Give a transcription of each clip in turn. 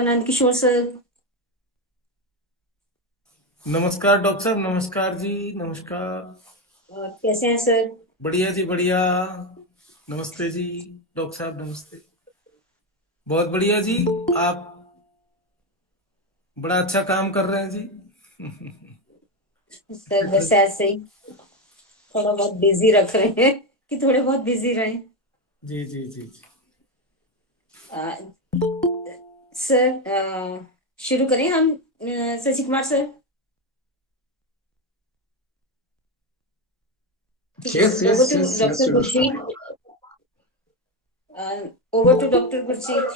Nand Kishore sir. नमस्कार doctor साहब। नमस्कार जी। नमस्कार। कैसे हैं सर? बढ़िया जी बढ़िया। नमस्ते जी। डॉक्टर साहब नमस्ते। बहुत बढ़िया जी। आप बड़ा अच्छा काम कर रहे हैं जी। सर बस ऐसे ही थोड़ा बहुत बिजी रख रहे हैं कि थोड़े बहुत बिजी रहे। जी जी जी जी। सर शुरू करें हम। शशि कुमार सर। ठीक है Yes, sir, over yes, to yes, yes, doctor Shubhashri. Gurjeet. Over to doctor Gurjeet.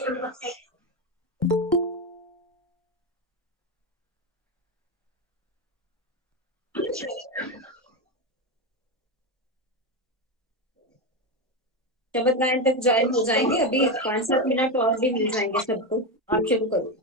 शबद नाइन तक ज्वाइन हो जाएंगे, अभी 5-7 मिनट और भी मिल जाएंगे सबको। आप शुरू करो।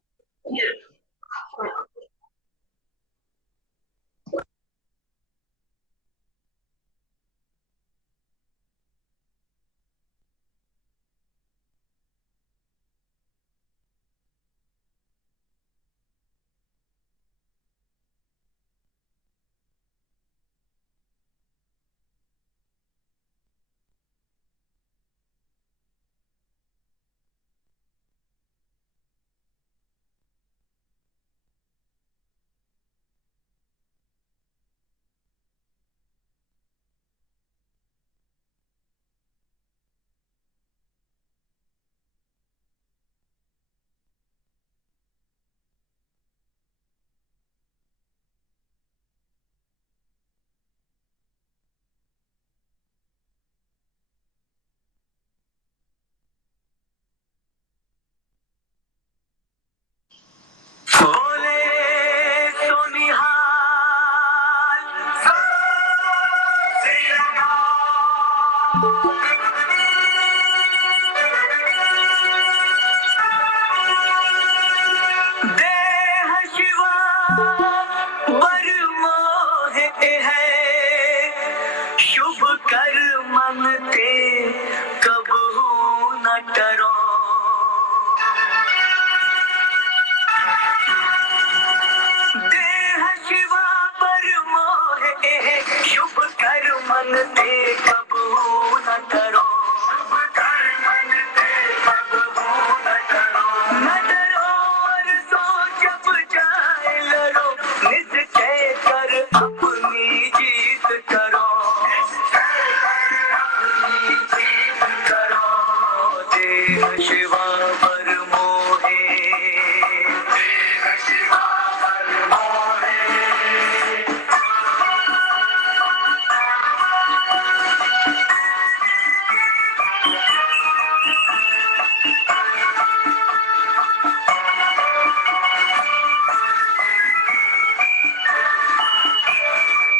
बोले सोनिहाल देह शिवा वर मोहे है शुभ कर मन ते कबहू न डरो देह शिवा पर मोहे है शुभ कर मन ते कबहू न डरो शुभ कर मन ते कबहू न डरो न डरो और सो जब जाए लड़ो निश्चय कर अपनी जीत करो निश्चय कर अपनी जीत करो देह शिवा पर मोहे देह शिवा पर मोहे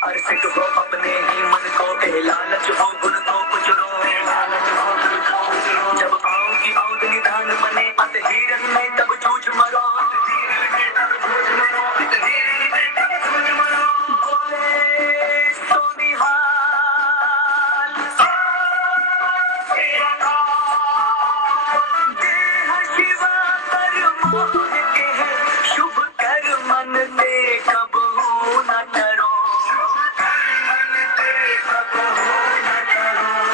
अर्पित हो अपने ही मन को लालच हो गुण को कुचरो जब आओगी औद निधान बने अत हिरन में तब जूझ मरो बोले सोनिहाल देह शिवा पर मोह के है शुभ कर मन ते कबहू न डरो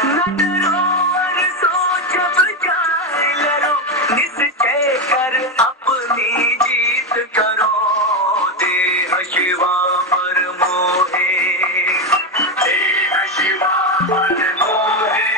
न डरो और सो जब जाए लड़ो निश्चय कर अपनी जीत करो देह शिवा पर मोहे देह शिवा पर मोहे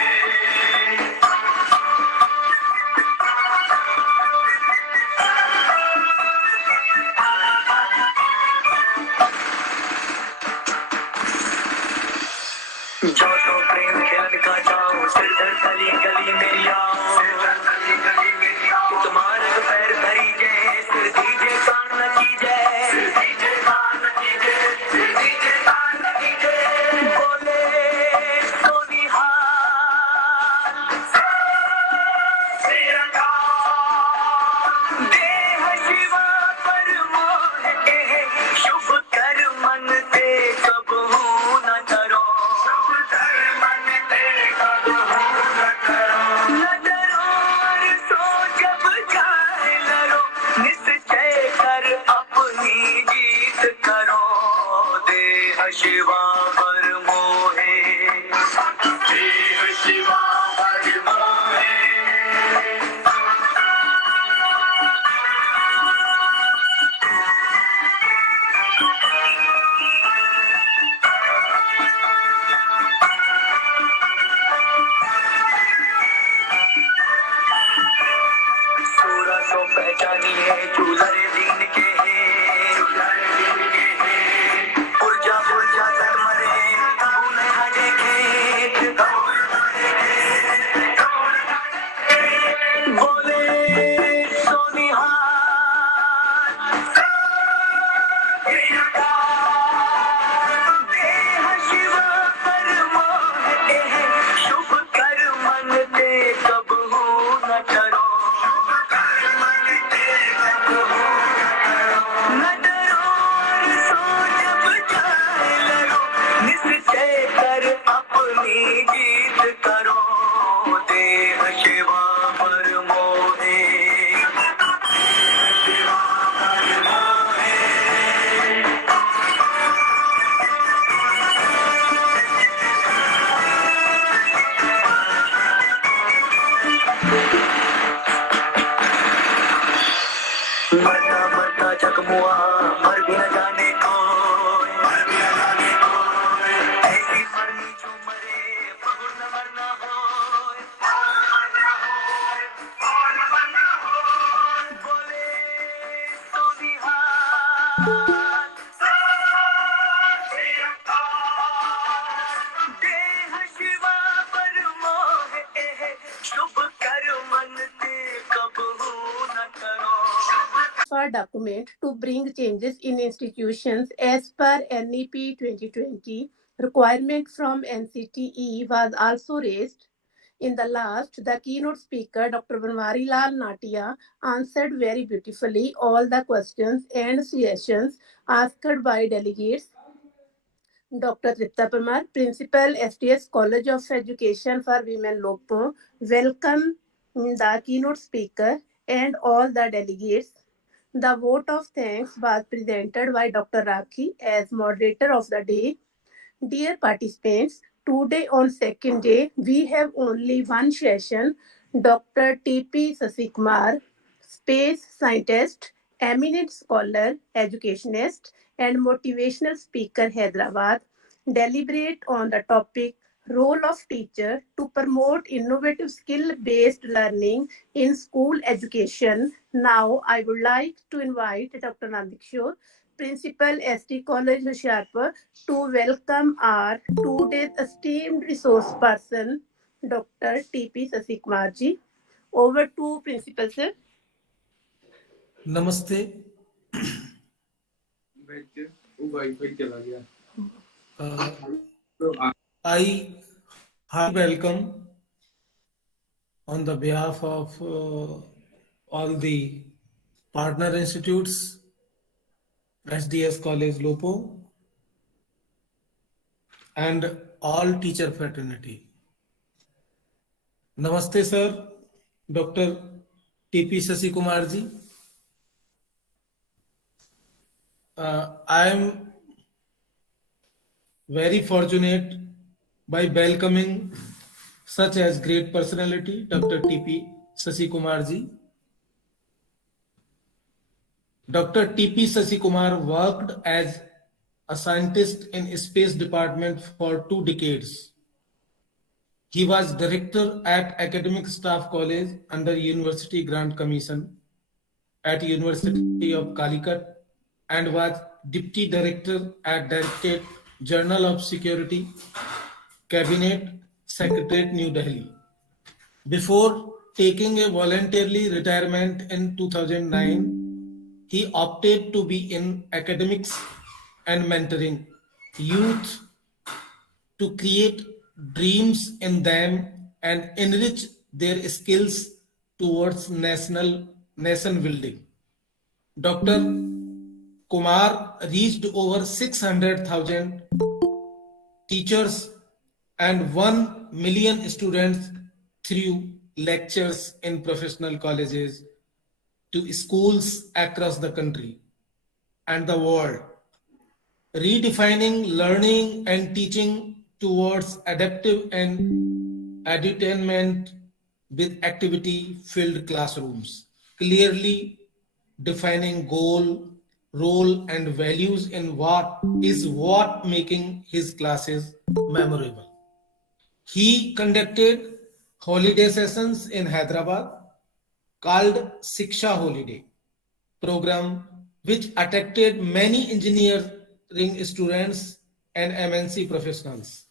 शिवा पर मोहे देह शिवा पर मोहे सोलह सौ पहचानी है चूल्हे दीन के हैं पुरजा पुरजा तक मरे उन्हें हजे खेत बोले सोनिहार देह शिवा पर मोहे शुभ कर मन ते कबहू न करो न डरो और सो जब जाए लड़ो निश्चय कर अपनी जीत करो देह शिवा पर मोहे शिवा पर मोहे मरता मरता चकमुआ मर भी न जाने कोई ऐसी मरनी जो मरे पगुर न मरना होय बोले सोनिहार देह शिवा पर मोहे शुभ कर मन ते कबहू न करो for document to bring changes in institutions as per NEP 2020. Requirement from NCTE was also raised. In the last, the keynote speaker, Dr. Banwari Lal Natia, answered very beautifully all the questions and suggestions asked by delegates. Dr. Tripta Parmar, Principal, STS College of Education for Women Lopo, welcome the keynote speaker and all the delegates. The vote of thanks was presented by Dr. Rakhi as moderator of the day. Dear participants, today on second day, we have only one session. Dr. T.P. Sasikumar, space scientist, eminent scholar, educationist, and motivational speaker, Hyderabad, deliberate on the topic role of teacher to promote innovative skill-based learning in school education. Now, I would like to invite Dr. Nandik Shore, Principal ST College Hoshiarpur, to welcome our today's esteemed resource person, Dr. T.P. Sasikumar ji. Over to Principal sir. नमस्ते वो wifi चला गया तो I heartily welcome on the behalf of all the partner institutes, SDS College Lopo, and all teacher fraternity. Namaste sir, Dr. T.P. Sasikumar ji. I am very fortunate by welcoming such as great personality Dr. T.P. Sasikumar ji. Dr. T.P. Sasikumar worked as a scientist in space department for 2 decades. He was director at Academic Staff College under University Grant Commission at University of Calicut and was deputy director at Directorate Journal of Security, Cabinet Secretariat, New Delhi. Before taking a voluntary retirement in 2009, he opted to be in academics and mentoring youth to create dreams in them and enrich their skills towards nation building. Dr. Kumar reached over 600,000 teachers and 1 million students through lectures in professional colleges to schools across the country and the world. redefining learning and teaching towards adaptive and edutainment with activity-filled classrooms, clearly defining goal, role, and values in what making his classes memorable. He conducted holiday sessions in Hyderabad called Siksha Holiday program, which attracted many engineering students and MNC professionals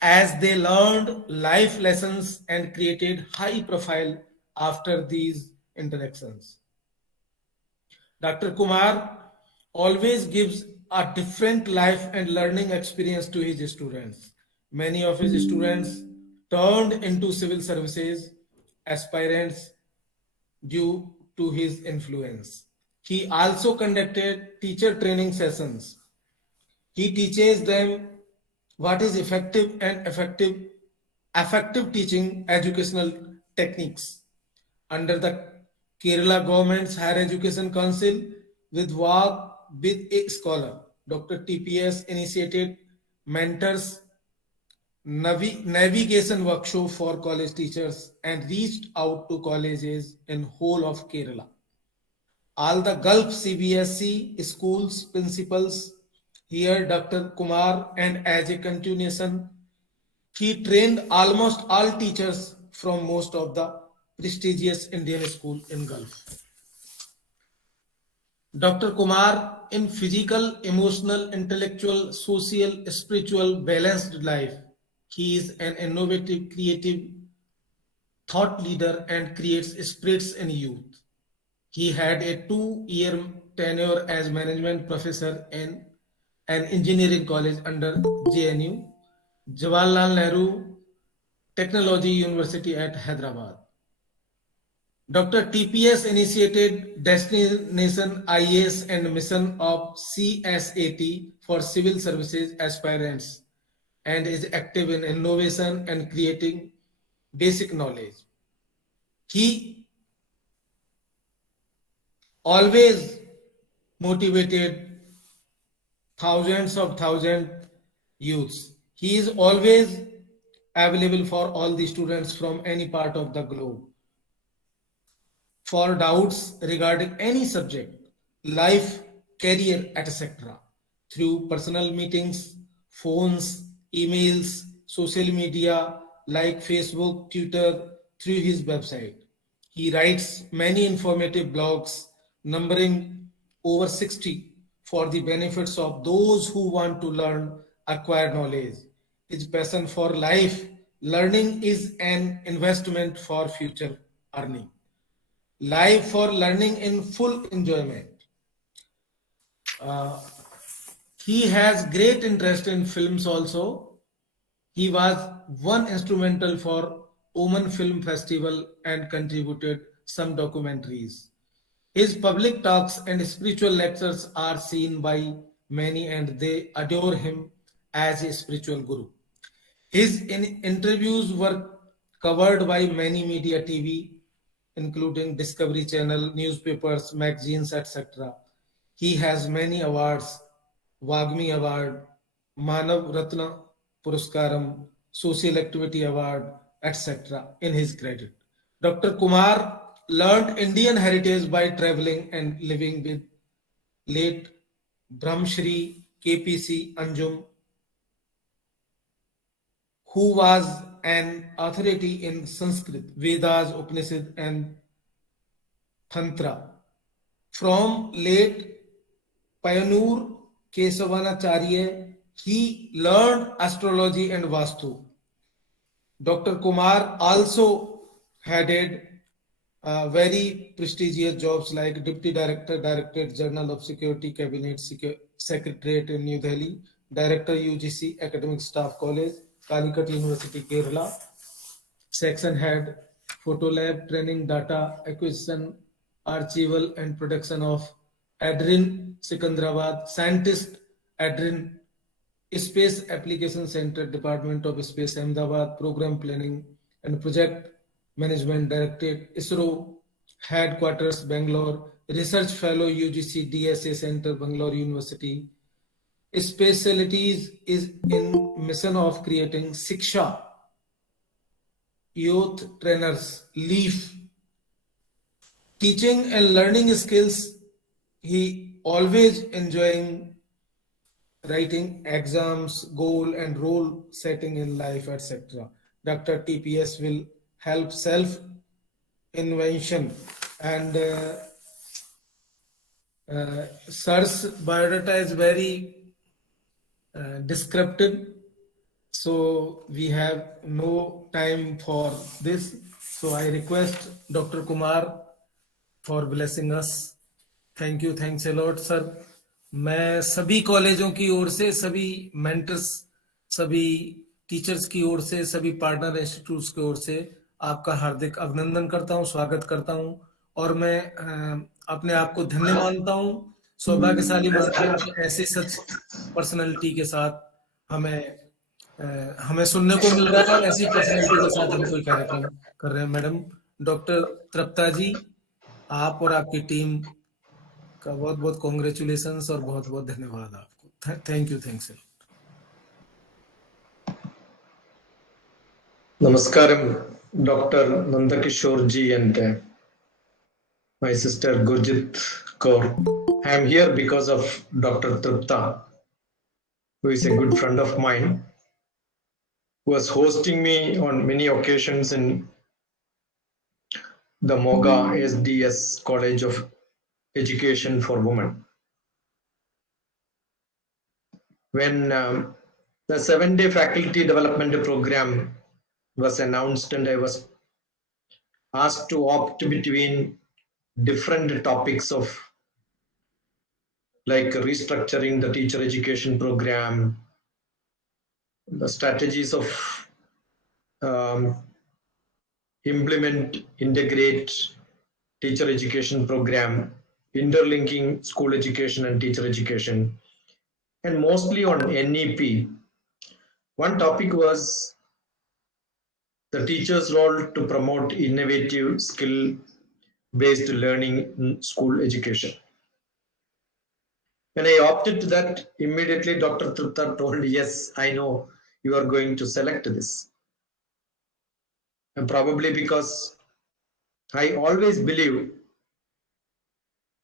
as they learned life lessons and created high profile after these interactions. Dr. Kumar always gives a different life and learning experience to his students. Many of his students turned into civil services aspirants due to his influence. He also conducted teacher training sessions. He teaches them what is effective teaching educational techniques under the Kerala government's Higher Education Council with work with a scholar. Dr. TPS initiated mentors navigation workshop for college teachers and reached out to colleges in whole of Kerala. All the Gulf CBSE schools principals here Dr. Kumar, and as a continuation he trained almost all teachers from most of the prestigious Indian school in Gulf. Dr. Kumar in physical, emotional, intellectual, social, spiritual, balanced life. He is an innovative, creative thought leader and creates spirits in youth. He had a 2-year tenure as management professor in an engineering college under JNU, Jawaharlal Nehru Technology University at Hyderabad. Dr. TPS initiated Destination IAS and mission of CSAT for civil services aspirants and is active in innovation and creating basic knowledge. He always motivated thousands youths. He is always available for all the students from any part of the globe. For doubts regarding any subject, life, career, etc. through personal meetings, phones, emails, social media like Facebook, Twitter, through his website. He writes many informative blogs, numbering over 60 for the benefits of those who want to learn, acquire knowledge. His passion for life, learning is an investment for future earning. Life for learning in full enjoyment. He has great interest in films also. He was one instrumental for Oman Film Festival and contributed some documentaries. His public talks and spiritual lectures are seen by many and they adore him as a spiritual guru. His interviews were covered by many media TV, including Discovery Channel, newspapers, magazines, etc. He has many awards, Wagmi Award, Manav Ratna Puruskaram, Social Activity Award, etc. in his credit. Dr. Kumar learned Indian heritage by traveling and living with late Brahmshri KPC Anjum, who was an authority in Sanskrit, Vedas, Upanishad, and Tantra. From late Payanur Kesavanacharya, he learned astrology and Vastu. Dr. Kumar also headed very prestigious jobs like Deputy Director, Directorate General of Security, Cabinet Secretariat in New Delhi, Director UGC Academic Staff College, Calicut University, Kerala, Section Head, Photo Lab, Training, Data Acquisition, Archival and Production of ADRIN, Secunderabad, Scientist, ADRIN, Space Application Center, Department of Space, Ahmedabad, Program Planning and Project Management Directorate, ISRO, Headquarters, Bangalore, Research Fellow, UGC, DSA Center, Bangalore University, specialties is in mission of creating Siksha, youth trainers, LEAF, teaching and learning skills. He always enjoying writing exams, goal and role setting in life, etc. Dr. TPS will help self invention and Sir's biodata is very descriptive, so we have no time for this. So I request Dr. Kumar for blessing us. Thank you, thanks a lot, sir. मैं सभी कॉलेजों की ओर से, सभी mentors, सभी teachers की ओर से, सभी पार्टनर इंस्टीट्यूट्स की ओर से आपका हार्दिक अभिनंदन करता हूं, स्वागत करता हूं और मैं अपने आप को धन्य मानता हूं, सौभाग्यशाली मानता हूं कि ऐसे सच पर्सनालिटी के साथ हमें सुनने को मिल रहा है और ऐसी पर्सनालिटी के साथ हम कोई कार्यक्रम कर रहे हैं. मैडम डॉक्टर तृप्ता जी, आप और आपकी टीम का बहुत बहुत कॉन्ग्रेचुलेशंस और बहुत बहुत धन्यवाद आपको. Thank you, thanks a lot. Namaskaram, Dr. Nandakishore ji and my sister Gurjit Kaur. I am here because of Dr. Tripta, who is a good friend of mine, who was hosting me on many occasions in the Moga SDS College of Education for Women. When the 7-day faculty development program was announced and I was asked to opt between different topics of like restructuring the teacher education program, the strategies of integrate teacher education program, interlinking school education and teacher education, and mostly on NEP. One topic was the teacher's role to promote innovative skill-based learning in school education. When I opted to that, immediately Dr. Tripta told, yes, I know you are going to select this. And probably because I always believe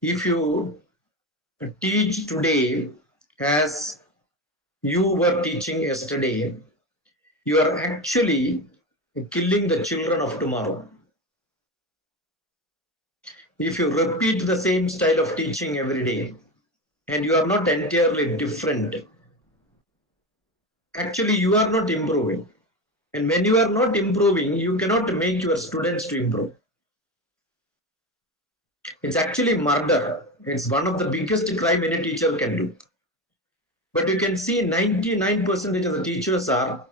if you teach today as you were teaching yesterday, you are actually killing the children of tomorrow. If you repeat the same style of teaching every day and you are not entirely different, actually you are not improving. And when you are not improving, you cannot make your students to improve. It's actually murder. It's one of the biggest crime any teacher can do. But you can see 99% of the teachers are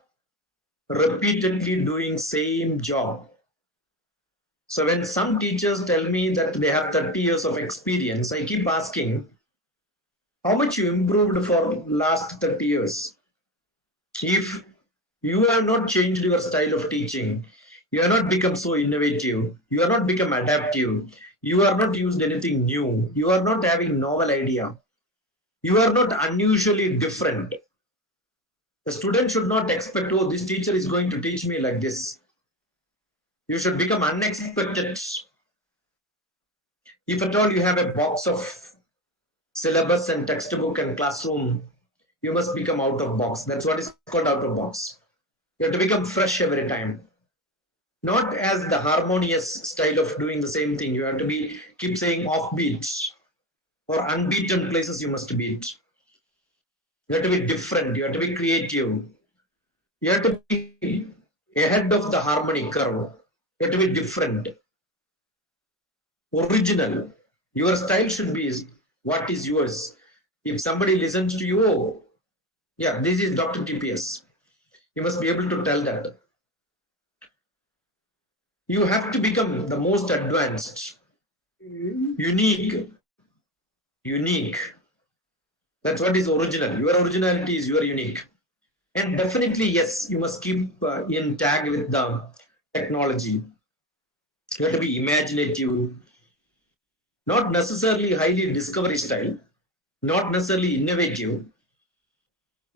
repeatedly doing same job. So when some teachers tell me that they have 30 years of experience, I keep asking, how much you improved for last 30 years? If you have not changed your style of teaching, you have not become so innovative, you have not become adaptive, you are not used anything new, you are not having novel idea, you are not unusually different. The student should not expect, oh, this teacher is going to teach me like this. You should become unexpected. If at all you have a box of syllabus and textbook and classroom, you must become out of box. That's what is called out of box. You have to become fresh every time. Not as the harmonious style of doing the same thing. You have to keep saying offbeat or unbeaten places you must beat. You have to be different. You have to be creative. You have to be ahead of the harmony curve. You have to be different. Original. Your style should be what is yours. If somebody listens to you, oh, yeah, this is Dr. TPS. You must be able to tell that. You have to become the most advanced, unique. That's what is original. Your originality is your unique. And definitely, yes, you must keep in tag with the technology. You have to be imaginative, not necessarily highly discovery style, not necessarily innovative,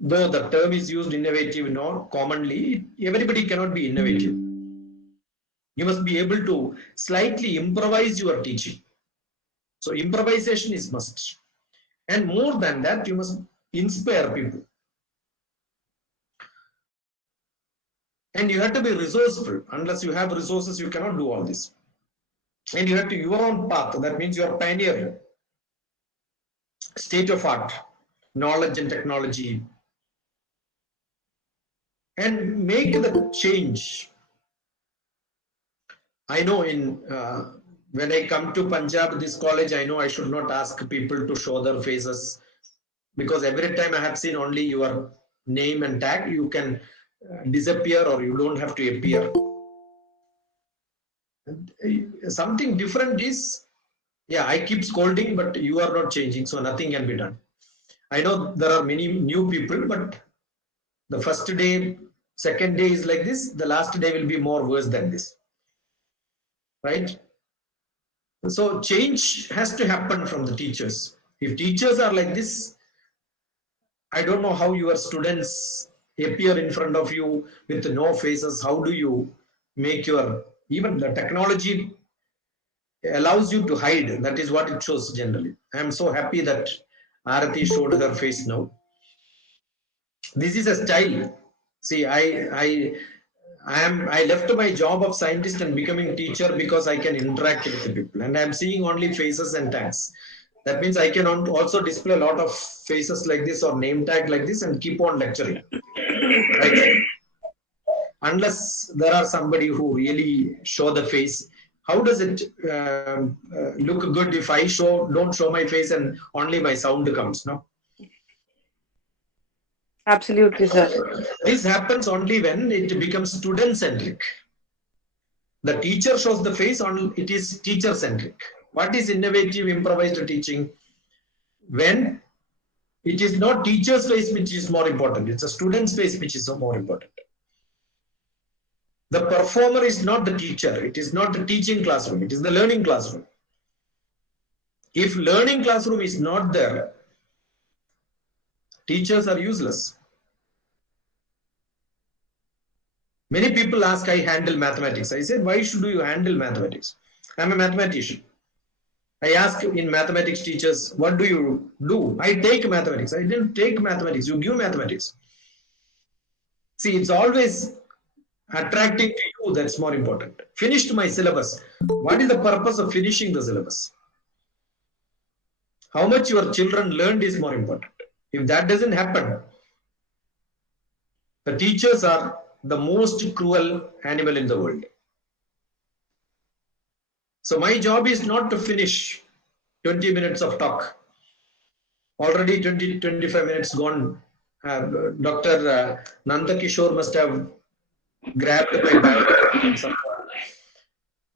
though the term is used innovative, commonly, everybody cannot be innovative. You must be able to slightly improvise your teaching. So improvisation is must. And more than that, you must inspire people. And you have to be resourceful. Unless you have resources, you cannot do all this. And you have to your own path. That means you are pioneering. State of art, knowledge and technology. And make the change. I know when I come to Punjab, this college, I know I should not ask people to show their faces, because every time I have seen only your name and tag, you can disappear or you don't have to appear. Something different is, yeah, I keep scolding, but you are not changing, so nothing can be done. I know there are many new people, but the first day, second day is like this, the last day will be more worse than this. Right? So change has to happen from the teachers. If teachers are like this, I don't know how your students appear in front of you with no faces. How do you make your, even the technology allows you to hide. That is what it shows generally. I am so happy that Arati showed her face now. This is a style. See, I left my job of scientist and becoming teacher because I can interact with the people, and I'm seeing only faces and tags. That means I can also display a lot of faces like this or name tag like this and keep on lecturing. Right? Unless there are somebody who really show the face, how does it look good if I don't show my face and only my sound comes? No. Absolutely, sir. This happens only when it becomes student-centric. The teacher shows the face, it is teacher-centric. What is innovative, improvised teaching? When it is not teacher's face which is more important, it's a student's face which is more important. The performer is not the teacher, it is not the teaching classroom, it is the learning classroom. If learning classroom is not there, teachers are useless. Many people ask, I handle mathematics. I said, why should you handle mathematics? I'm a mathematician. I ask in mathematics teachers, what do you do? I take mathematics. I didn't take mathematics. You give mathematics. See, it's always attracting to you. That's more important. Finished my syllabus. What is the purpose of finishing the syllabus? How much your children learned is more important. If that doesn't happen, the teachers are the most cruel animal in the world. So my job is not to finish 20 minutes of talk. Already 20-25 minutes gone. Dr. Nanda Kishore must have grabbed my bag.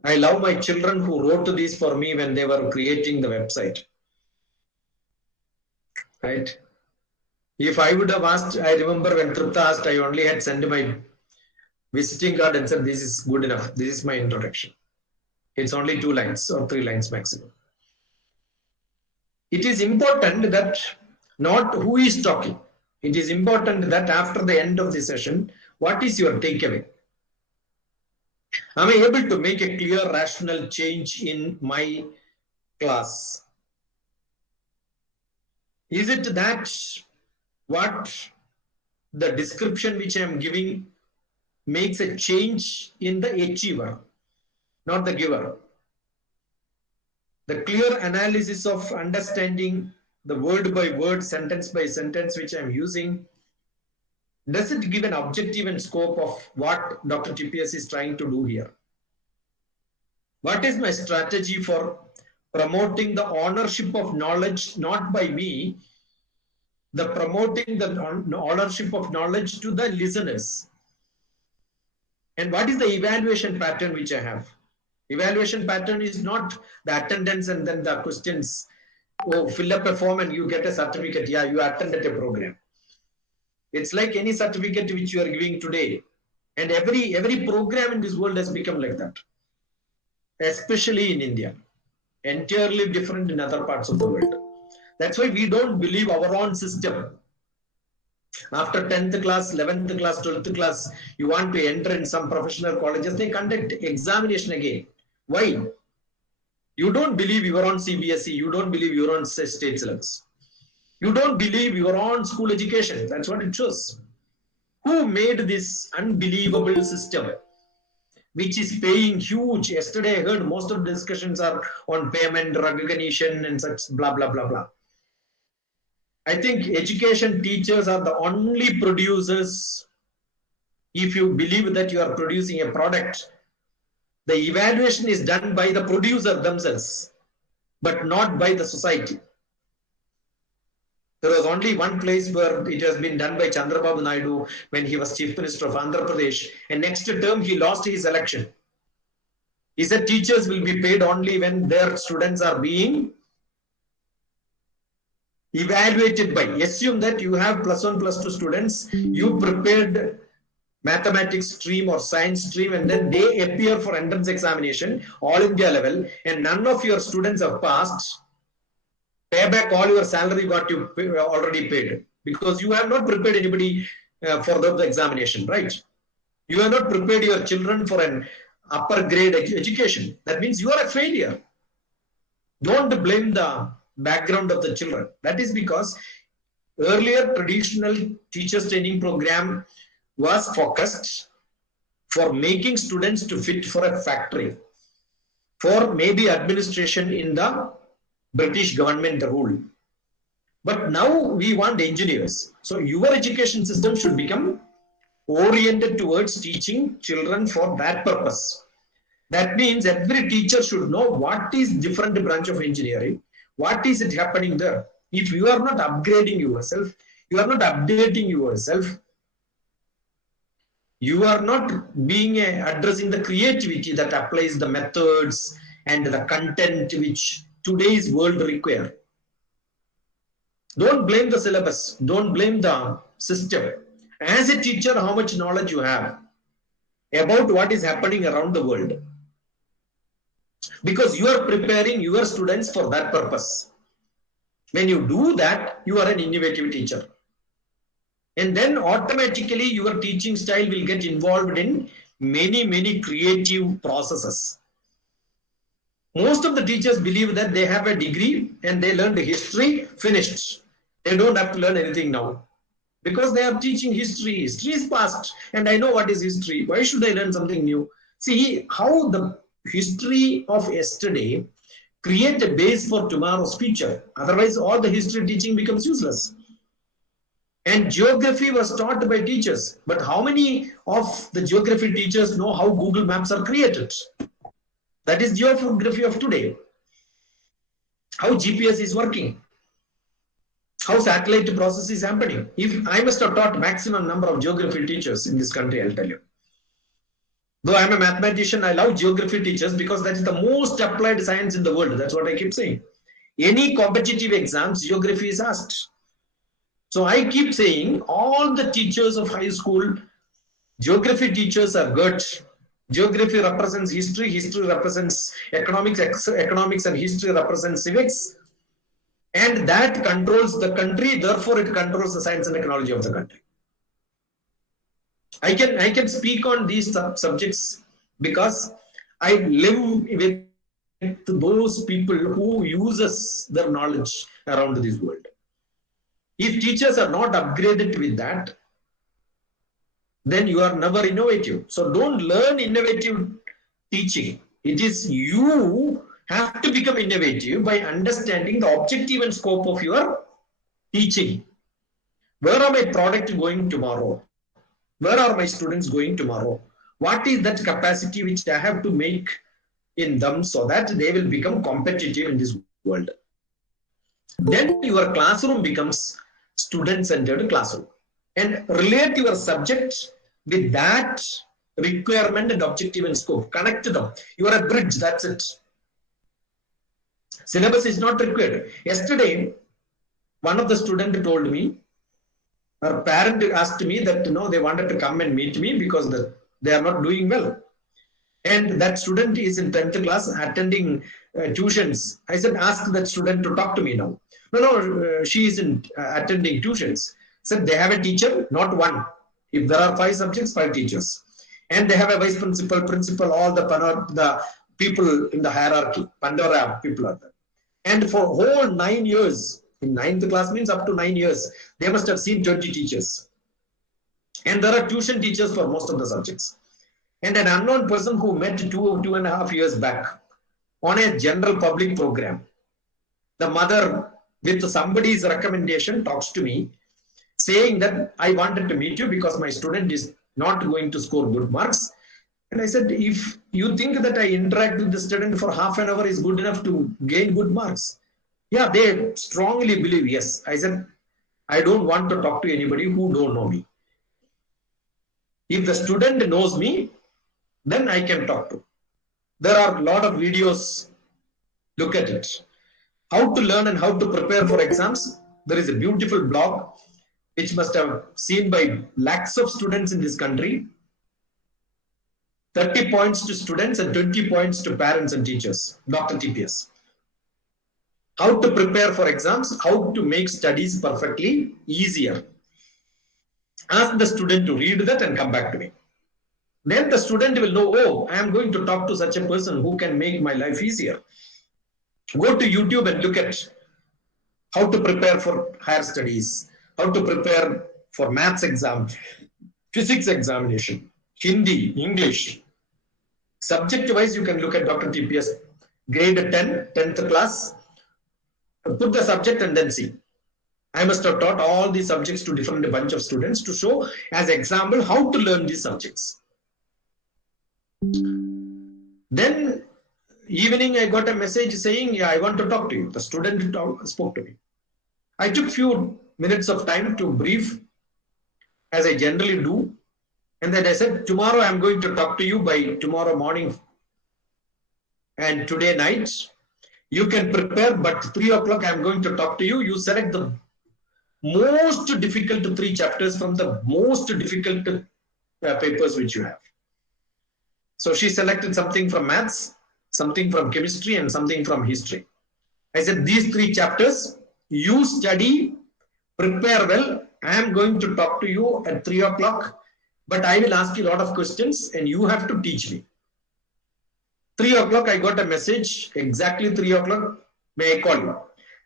I love my children who wrote these for me when they were creating the website. Right? If I would have asked, I remember when Tripta asked, I only had sent my visiting card and said, this is good enough. This is my introduction. It's only 2 lines or 3 lines maximum. It is important that not who is talking. It is important that after the end of the session, what is your takeaway? Am I able to make a clear, rational change in my class? Is it that what the description which I am giving makes a change in the achiever, not the giver? The clear analysis of understanding the word by word, sentence by sentence which I am using, does it give an objective and scope of what Dr. TPS is trying to do here? What is my strategy for promoting the ownership of knowledge, not by me, the promoting the ownership of knowledge to the listeners? And what is the evaluation pattern which I have? Evaluation pattern is not the attendance and then the questions. Oh, fill up a form and you get a certificate. Yeah, you attended a program. It's like any certificate which you are giving today. And every program in this world has become like that. Especially in India. Entirely different in other parts of the world. That's why we don't believe our own system. After 10th class, 11th class, 12th class, you want to enter in some professional colleges, they conduct examination again. Why? You don't believe you are on CBSE, you don't believe you are on state syllabus. You don't believe you are on school education. That's what it shows. Who made this unbelievable system, which is paying huge? Yesterday I heard most of the discussions are on payment, recognition and such blah, blah, blah, blah. I think education teachers are the only producers. If you believe that you are producing a product, the evaluation is done by the producer themselves, but not by the society. There was only one place where it has been done by Chandrababu Naidu when he was Chief Minister of Andhra Pradesh, and next term he lost his election. He said teachers will be paid only when their students are being evaluated by. Assume that you have +1, +2 students, you prepared mathematics stream or science stream, and then they appear for entrance examination, all India level, and none of your students have passed. Pay back all your salary what you already paid, because you have not prepared anybody for the examination, right? You have not prepared your children for an upper grade education. That means you are a failure. Don't blame the background of the children. That is because earlier traditional teachers training program was focused for making students to fit for a factory, for maybe administration in the British government rule. But now we want engineers. So your education system should become oriented towards teaching children for that purpose. That means every teacher should know what is different branch of engineering, what is it happening there. If you are not upgrading yourself, you are not updating yourself, you are not being addressing the creativity that applies the methods and the content which today's world require. Don't blame the syllabus, don't blame the system. As a teacher, how much knowledge you have about what is happening around the world, because you are preparing your students for that purpose. When you do that, you are an innovative teacher, and then automatically your teaching style will get involved in many creative processes. Most of the teachers believe that they have a degree and they learned history, finished. They don't have to learn anything now, because they are teaching history. History is past, and I know what is history. Why should I learn something new? See how the history of yesterday create a base for tomorrow's future. Otherwise, all the history teaching becomes useless. And geography was taught by teachers. But how many of the geography teachers know how Google Maps are created? That is geography of today. How GPS is working. How satellite process is happening. If I must have taught maximum number of geography teachers in this country, I'll tell you. Though I'm a mathematician, I love geography teachers because that is the most applied science in the world. That's what I keep saying. Any competitive exams, geography is asked. So I keep saying all the teachers of high school, geography teachers are good. Geography represents history, history represents economics, economics and history represents civics. And that controls the country, therefore it controls the science and technology of the country. I can speak on these subjects because I live with those people who uses their knowledge around this world. If teachers are not upgraded with that, then you are never innovative. So don't learn innovative teaching. It is you have to become innovative by understanding the objective and scope of your teaching. Where are my product going tomorrow? Where are my students going tomorrow? What is that capacity which I have to make in them so that they will become competitive in this world? Then your classroom becomes student-centered classroom, and relate your subject with that requirement and objective and scope. Connect them. You are a bridge, that's it. Syllabus is not required. Yesterday, one of the students told me, her parent asked me that they wanted to come and meet me because they are not doing well. And that student is in 10th class attending tuitions. I said, ask that student to talk to me now. No, she isn't attending tuitions. So they have a teacher, not one. If there are 5 subjects, 5 teachers. And they have a vice principal, principal, all the people in the hierarchy, Pandora people are there. And for whole 9 years, in 9th class means up to 9 years, they must have seen 20 teachers. And there are tuition teachers for most of the subjects. And an unknown person who met 2.5 years back on a general public program, the mother with somebody's recommendation talks to me saying that I wanted to meet you because my student is not going to score good marks. And I said, if you think that I interact with the student for half an hour is good enough to gain good marks. Yeah, they strongly believe, yes. I said, I don't want to talk to anybody who don't know me. If the student knows me, then I can talk to. There are a lot of videos. Look at it. How to learn and how to prepare for exams. There is a beautiful blog which must have seen by lakhs of students in this country. 30 points to students and 20 points to parents and teachers. Dr. TPS. How to prepare for exams, how to make studies perfectly easier. Ask the student to read that and come back to me. Then the student will know, oh, I am going to talk to such a person who can make my life easier. Go to YouTube and look at how to prepare for higher studies, how to prepare for maths exam, physics examination, Hindi, English. Subject-wise, you can look at Dr. TPS, grade 10, 10th class, put the subject and then see. I must have taught all these subjects to different bunch of students to show as example how to learn these subjects. Then evening I got a message saying, yeah, I want to talk to you. The student spoke to me. I took few minutes of time to brief as I generally do. And then I said, tomorrow I'm going to talk to you by tomorrow morning and today night. You can prepare, but 3 o'clock I'm going to talk to you. You select the most difficult 3 chapters from the most difficult papers which you have. So she selected something from maths, something from chemistry, and something from history. I said, these 3 chapters, you study, prepare well. I am going to talk to you at 3 o'clock, but I will ask you a lot of questions and you have to teach me. 3 o'clock, I got a message, exactly 3 o'clock, may I call you?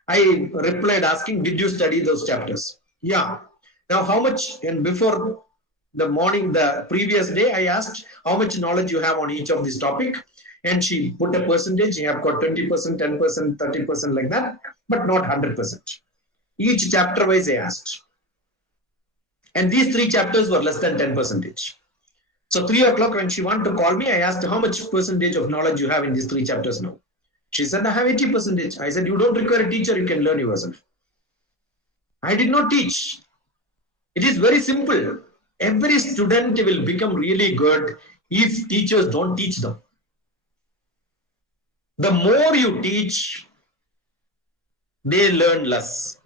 I replied asking, did you study those chapters? Yeah. Now how much? And before the morning, the previous day, I asked how much knowledge you have on each of this topic. And she put a percentage, you have got 20%, 10%, 30% like that, but not 100%. Each chapter wise I asked. And these 3 chapters were less than 10%. So 3 o'clock when she wanted to call me, I asked how much percentage of knowledge you have in these 3 chapters now. She said, I have 80%. I said, you don't require a teacher, you can learn yourself. I did not teach. It is very simple. Every student will become really good if teachers don't teach them. The more you teach, they learn less.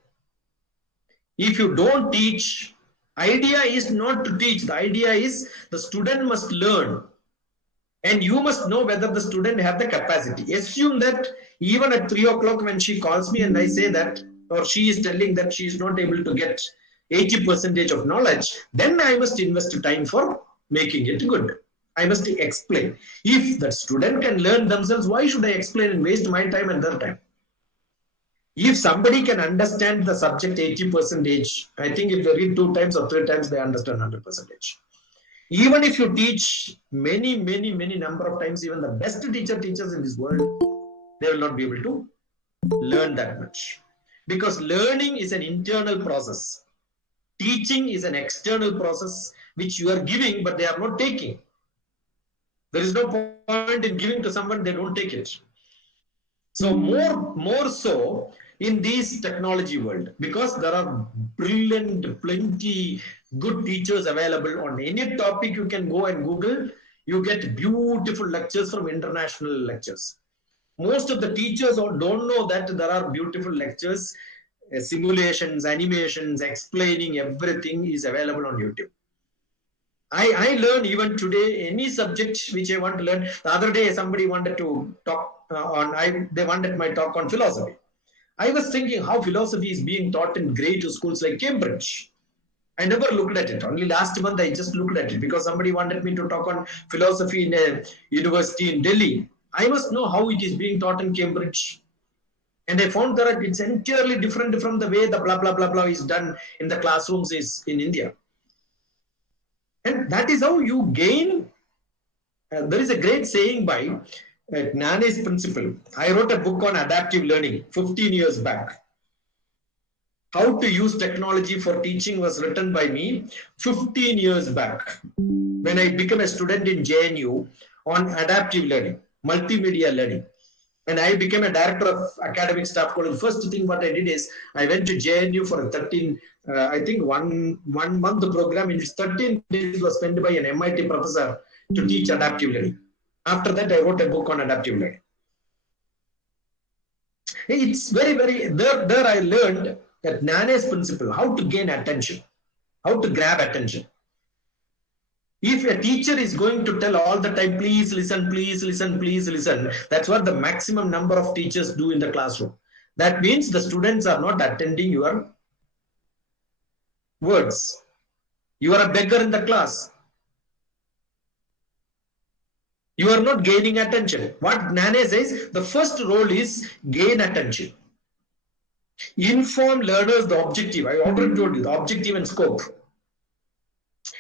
If you don't teach, idea is not to teach. The idea is the student must learn. And you must know whether the student have the capacity. Assume that even at 3 o'clock when she calls me and I say that, or she is telling that she is not able to get 80% of knowledge, then I must invest time for making it good. I must explain. If the student can learn themselves, why should I explain and waste my time and their time? If somebody can understand the subject 80%, I think if they read 2 times or 3 times, they understand 100%. Even if you teach many number of times, even the best teachers in this world, they will not be able to learn that much. Because learning is an internal process. Teaching is an external process which you are giving, but they are not taking. There is no point in giving to someone, they don't take it. So more so in this technology world, because there are brilliant, plenty good teachers available on any topic. You can go and Google, you get beautiful lectures from international lectures. Most of the teachers don't know that there are beautiful lectures, simulations, animations, explaining everything is available on YouTube. I learn even today any subject which I want to learn. The other day somebody wanted to talk they wanted my talk on philosophy. I was thinking how philosophy is being taught in great schools like Cambridge. I never looked at it. Only last month I just looked at it because somebody wanted me to talk on philosophy in a university in Delhi. I must know how it is being taught in Cambridge. And I found that it's entirely different from the way the blah, blah, blah, blah is done in the classrooms is in India. And that is how you gain. There is a great saying by Nane's principle. I wrote a book on adaptive learning 15 years back. How to use technology for teaching was written by me 15 years back when I became a student in JNU on adaptive learning, multimedia learning. When I became a director of academic staff college, first thing what I did is I went to JNU for a 1 month program in which 13 days was spent by an MIT professor to teach adaptive learning. After that, I wrote a book on adaptive learning. It's very, there I learned that Nane's principle, how to gain attention, how to grab attention. If a teacher is going to tell all the time, please listen, please listen, please listen, that's what the maximum number of teachers do in the classroom. That means the students are not attending your words. You are a beggar in the class. You are not gaining attention. What Nane says, the first role is gain attention. Inform learners the objective. I already told you the objective and scope.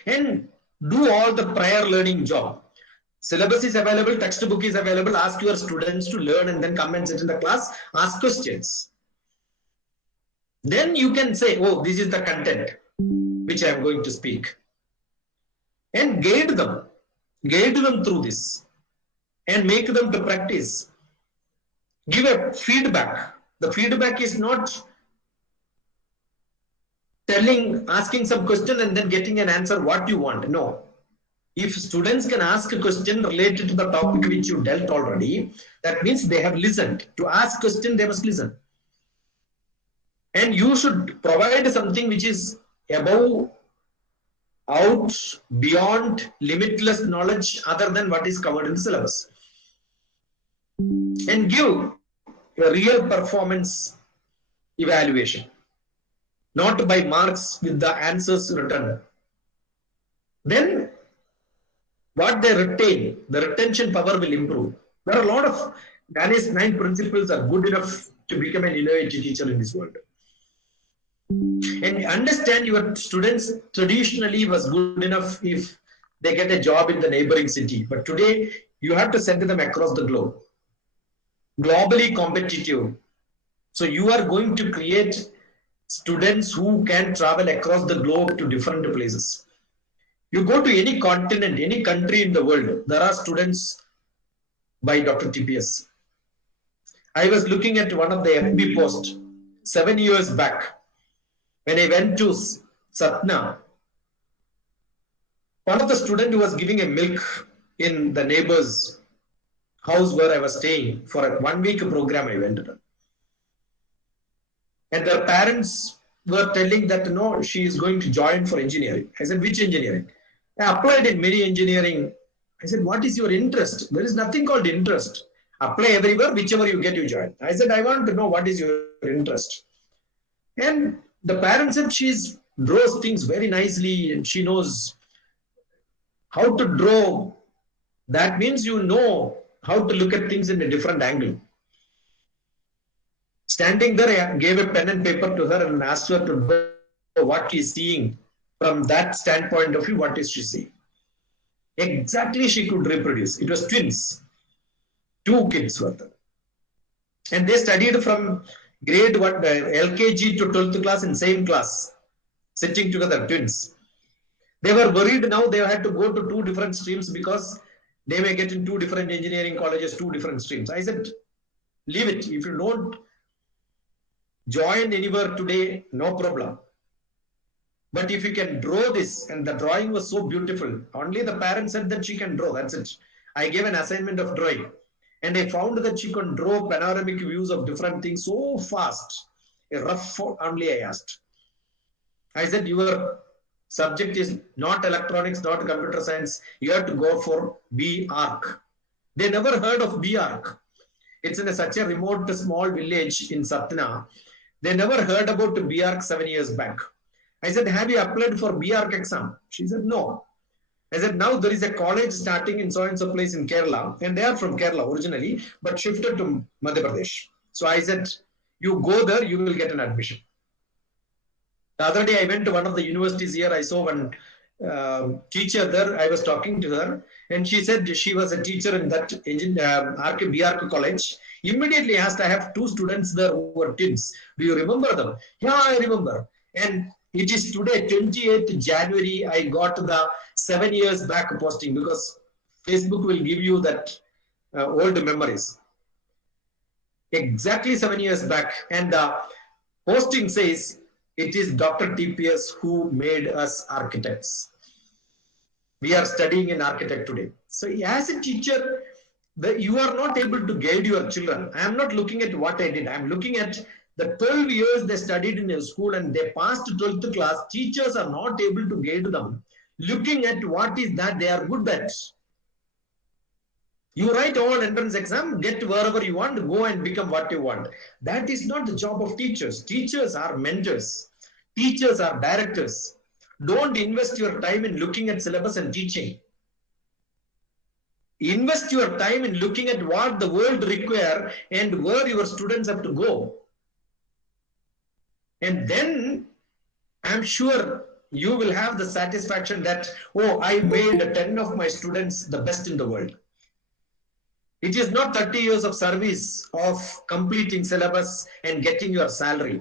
And do all the prior learning job. Syllabus is available, textbook is available. Ask your students to learn and then come and sit in the class. Ask questions. Then you can say, oh, this is the content which I am going to speak. And guide them through this. And make them to practice. Give a feedback. The feedback is not asking some question and then getting an answer what you want. No. If students can ask a question related to the topic which you dealt already, that means they have listened. To ask question, they must listen. And you should provide something which is above, out, beyond, limitless knowledge other than what is covered in the syllabus. And give a real performance evaluation, not by marks with the answers written. Then what they retain, the retention power will improve. There are a lot of Nane's 9 principles are good enough to become an innovative teacher in this world. And understand your students traditionally was good enough if they get a job in the neighboring city. But today you have to send them across the globe. Globally competitive. So you are going to create students who can travel across the globe to different places. You go to any continent, any country in the world, there are students by Dr. TPS. I was looking at one of the FB posts 7 years back when I went to Satna. One of the students was giving a milk in the neighbor's house where I was staying for a 1 week program I went to. And their parents were telling that no, she is going to join for engineering. I said, which engineering? I applied in many engineering. I said, what is your interest? There is nothing called interest. Apply everywhere, whichever you get, you join. I said, I want to know what is your interest. And the parents said she draws things very nicely and she knows how to draw. That means you know how to look at things in a different angle. Standing there, I gave a pen and paper to her and asked her to know what she's seeing from that standpoint of view. What is she seeing? Exactly, she could reproduce. It was twins. 2 kids were there. And they studied from grade 1, LKG to 12th class in same class, sitting together, twins. They were worried now they had to go to 2 different streams because they may get in 2 different engineering colleges, 2 different streams. I said, leave it. If you don't join anywhere today, no problem. But if you can draw this, and the drawing was so beautiful, only the parents said that she can draw, that's it. I gave an assignment of drawing. And I found that she can draw panoramic views of different things so fast. A rough only I asked. I said, your subject is not electronics, not computer science. You have to go for B.Arch. They never heard of B.Arch. It's in such a remote, small village in Satna. They never heard about B.Arch 7 years back. I said, have you applied for BARC exam? She said, no. I said, now there is a college starting in so and so place in Kerala, and they are from Kerala originally, but shifted to Madhya Pradesh. So I said, you go there, you will get an admission. The other day I went to one of the universities here. I saw one teacher there. I was talking to her, and she said she was a teacher in that BARC college. Immediately asked, I have 2 students there who were twins. Do you remember them? Yeah, I remember. And it is today, 28th January, I got the 7 years back posting, because Facebook will give you that old memories. Exactly 7 years back. And the posting says, it is Dr. TPS who made us architects. We are studying in architect today. So as a teacher, you are not able to guide your children. I am not looking at what I did. I am looking at the 12 years they studied in a school and they passed 12th class. Teachers are not able to guide them, looking at what is that they are good at. You write all entrance exam, get wherever you want, go and become what you want. That is not the job of teachers. Teachers are mentors. Teachers are directors. Don't invest your time in looking at syllabus and teaching. Invest your time in looking at what the world requires and where your students have to go. And then I'm sure you will have the satisfaction that, oh, I made 10 of my students the best in the world. It is not 30 years of service of completing syllabus and getting your salary.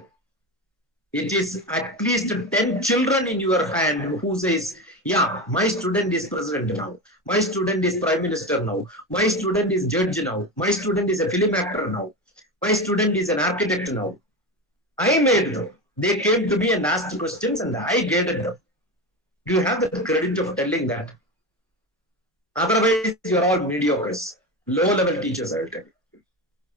It is at least 10 children in your hand who says, yeah, my student is president now. My student is prime minister now. My student is judge now. My student is a film actor now. My student is an architect now. I made them. They came to me and asked questions and I guided them. Do you have the credit of telling that? Otherwise, you are all mediocres. Low-level teachers, I will tell you.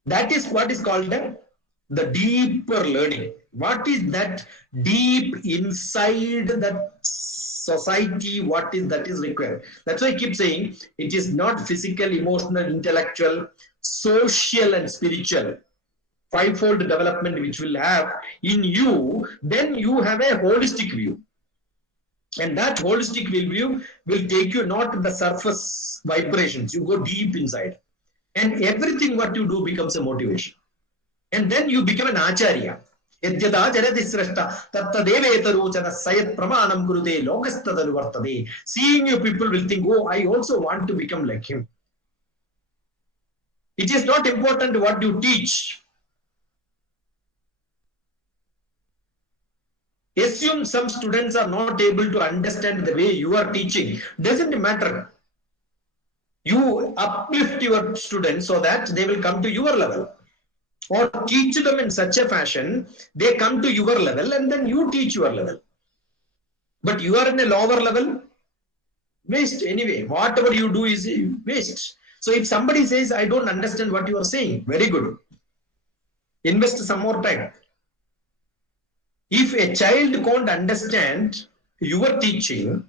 That is what is called the deeper learning. What is that deep inside that society? What is that is required? That's why I keep saying it is not physical, emotional, intellectual, social, and spiritual. 5-fold development which will have in you. Then you have a holistic view. And that holistic view will take you not to the surface vibrations. You go deep inside. And everything what you do becomes a motivation. And then you become an acharya. Seeing you, people will think, oh, I also want to become like him. It is not important what you teach. Assume some students are not able to understand the way you are teaching. Doesn't matter. You uplift your students so that they will come to your level. Or teach them in such a fashion, they come to your level and then you teach your level. But you are in a lower level, waste anyway. Whatever you do is waste. So if somebody says, I don't understand what you are saying, very good. Invest some more time. If a child can't understand your teaching,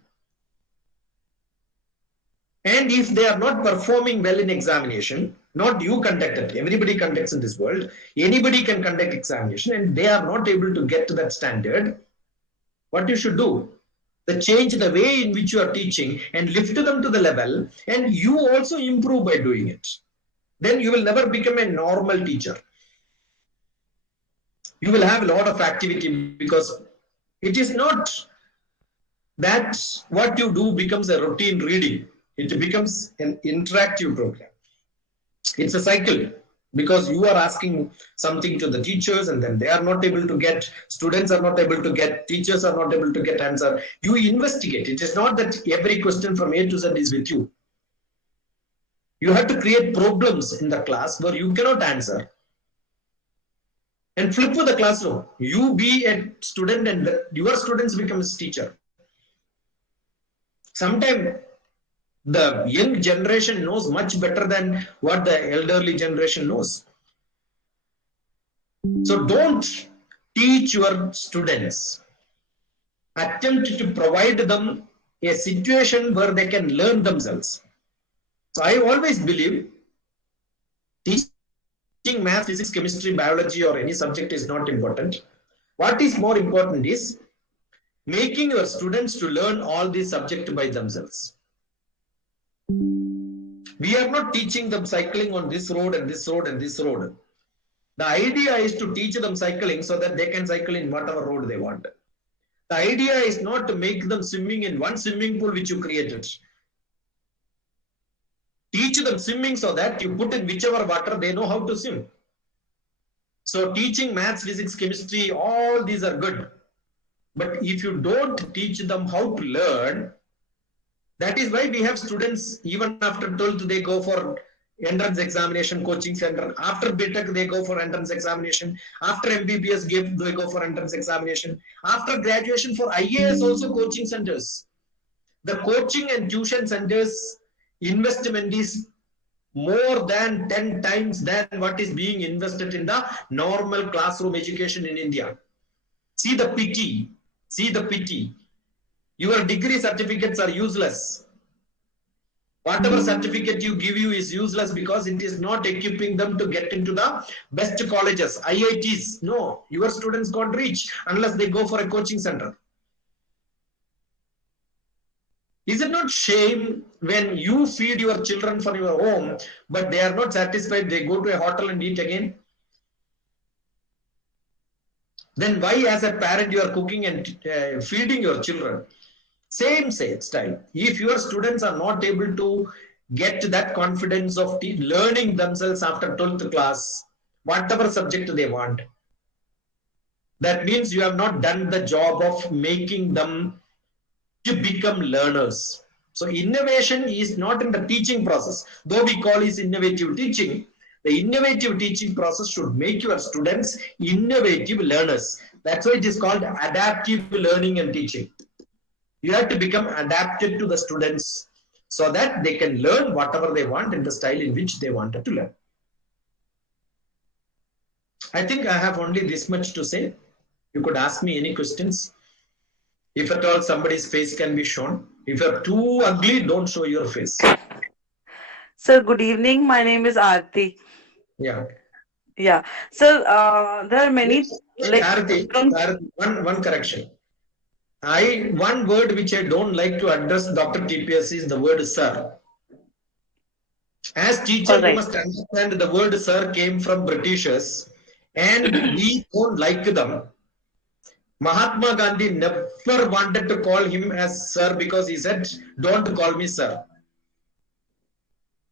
and if they are not performing well in examination, not you conducted, everybody conducts in this world, anybody can conduct examination, and they are not able to get to that standard, what you should do? Change the way in which you are teaching and lift them to the level, and you also improve by doing it. Then you will never become a normal teacher. You will have a lot of activity because it is not that what you do becomes a routine reading. It becomes an interactive program. It's a cycle because you are asking something to the teachers and then they are not able to get, students are not able to get, teachers are not able to get answer. You investigate. It is not that every question from A to Z is with you. You have to create problems in the class where you cannot answer. And flip to the classroom. You be a student and your students become a teacher. Sometimes the young generation knows much better than what the elderly generation knows. So don't teach your students. Attempt to provide them a situation where they can learn themselves. So I always believe teaching math, physics, chemistry, biology, or any subject is not important. What is more important is making your students to learn all these subjects by themselves. We are not teaching them cycling on this road and this road and this road. The idea is to teach them cycling so that they can cycle in whatever road they want. The idea is not to make them swimming in one swimming pool which you created. Teach them swimming so that you put in whichever water they know how to swim. So teaching maths, physics, chemistry, all these are good. But if you don't teach them how to learn, that is why we have students, even after 12th, they go for entrance examination, coaching center. After BTech, they go for entrance examination. After MBBS, they go for entrance examination. After graduation, for IAS, also coaching centers. The coaching and tuition centers investment is more than 10 times than what is being invested in the normal classroom education in India. See the pity. See the pity. Your degree certificates are useless. Whatever certificate you give you is useless because it is not equipping them to get into the best colleges, IITs. No, your students can't reach unless they go for a coaching center. Is it not shame when you feed your children from your home, but they are not satisfied, they go to a hotel and eat again? Then why as a parent you are cooking and feeding your children? Same style. If your students are not able to get that confidence of learning themselves after 12th class, whatever subject they want, that means you have not done the job of making them to become learners. So innovation is not in the teaching process, though we call it innovative teaching. The innovative teaching process should make your students innovative learners. That's why it is called adaptive learning and teaching. You have to become adapted to the students so that they can learn whatever they want in the style in which they wanted to learn. I think I have only this much to say. You could ask me any questions. If at all somebody's face can be shown. If you're too ugly, don't show your face. Sir, good evening. My name is Aarti. Yeah. Yeah. Sir, there are many. Aarti, one correction. One word which I don't like to address Dr. TPS is the word sir. As teacher, you must understand the word sir came from Britishers and we don't like them. Mahatma Gandhi never wanted to call him as sir because he said, don't call me sir.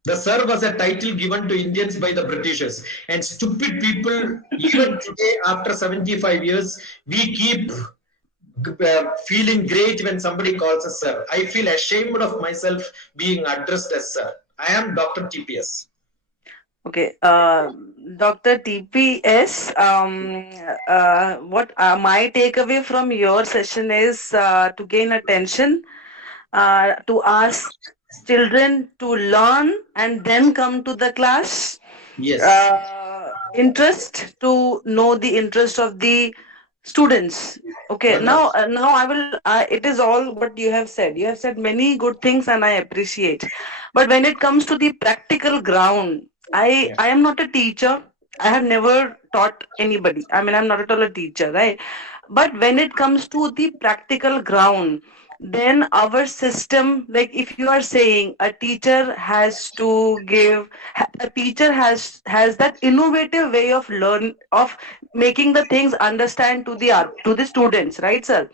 The sir was a title given to Indians by the Britishers. And stupid people, even today after 75 years, we keep feeling great when somebody calls us sir. I feel ashamed of myself being addressed as sir. I am Dr. TPS. Okay, Dr. TPS, what my takeaway from your session is to gain attention, to ask children to learn and then come to the class. Yes. Interest, to know the interest of the students. Okay, now I will, it is all what you have said. You have said many good things and I appreciate. But when it comes to the practical ground, I am not a teacher. I have never taught anybody. I mean, I'm not at all a teacher, right? But when it comes to the practical ground, then our system, like if you are saying a teacher has to give, a teacher has that innovative way of making the things understand to the students, right, sir?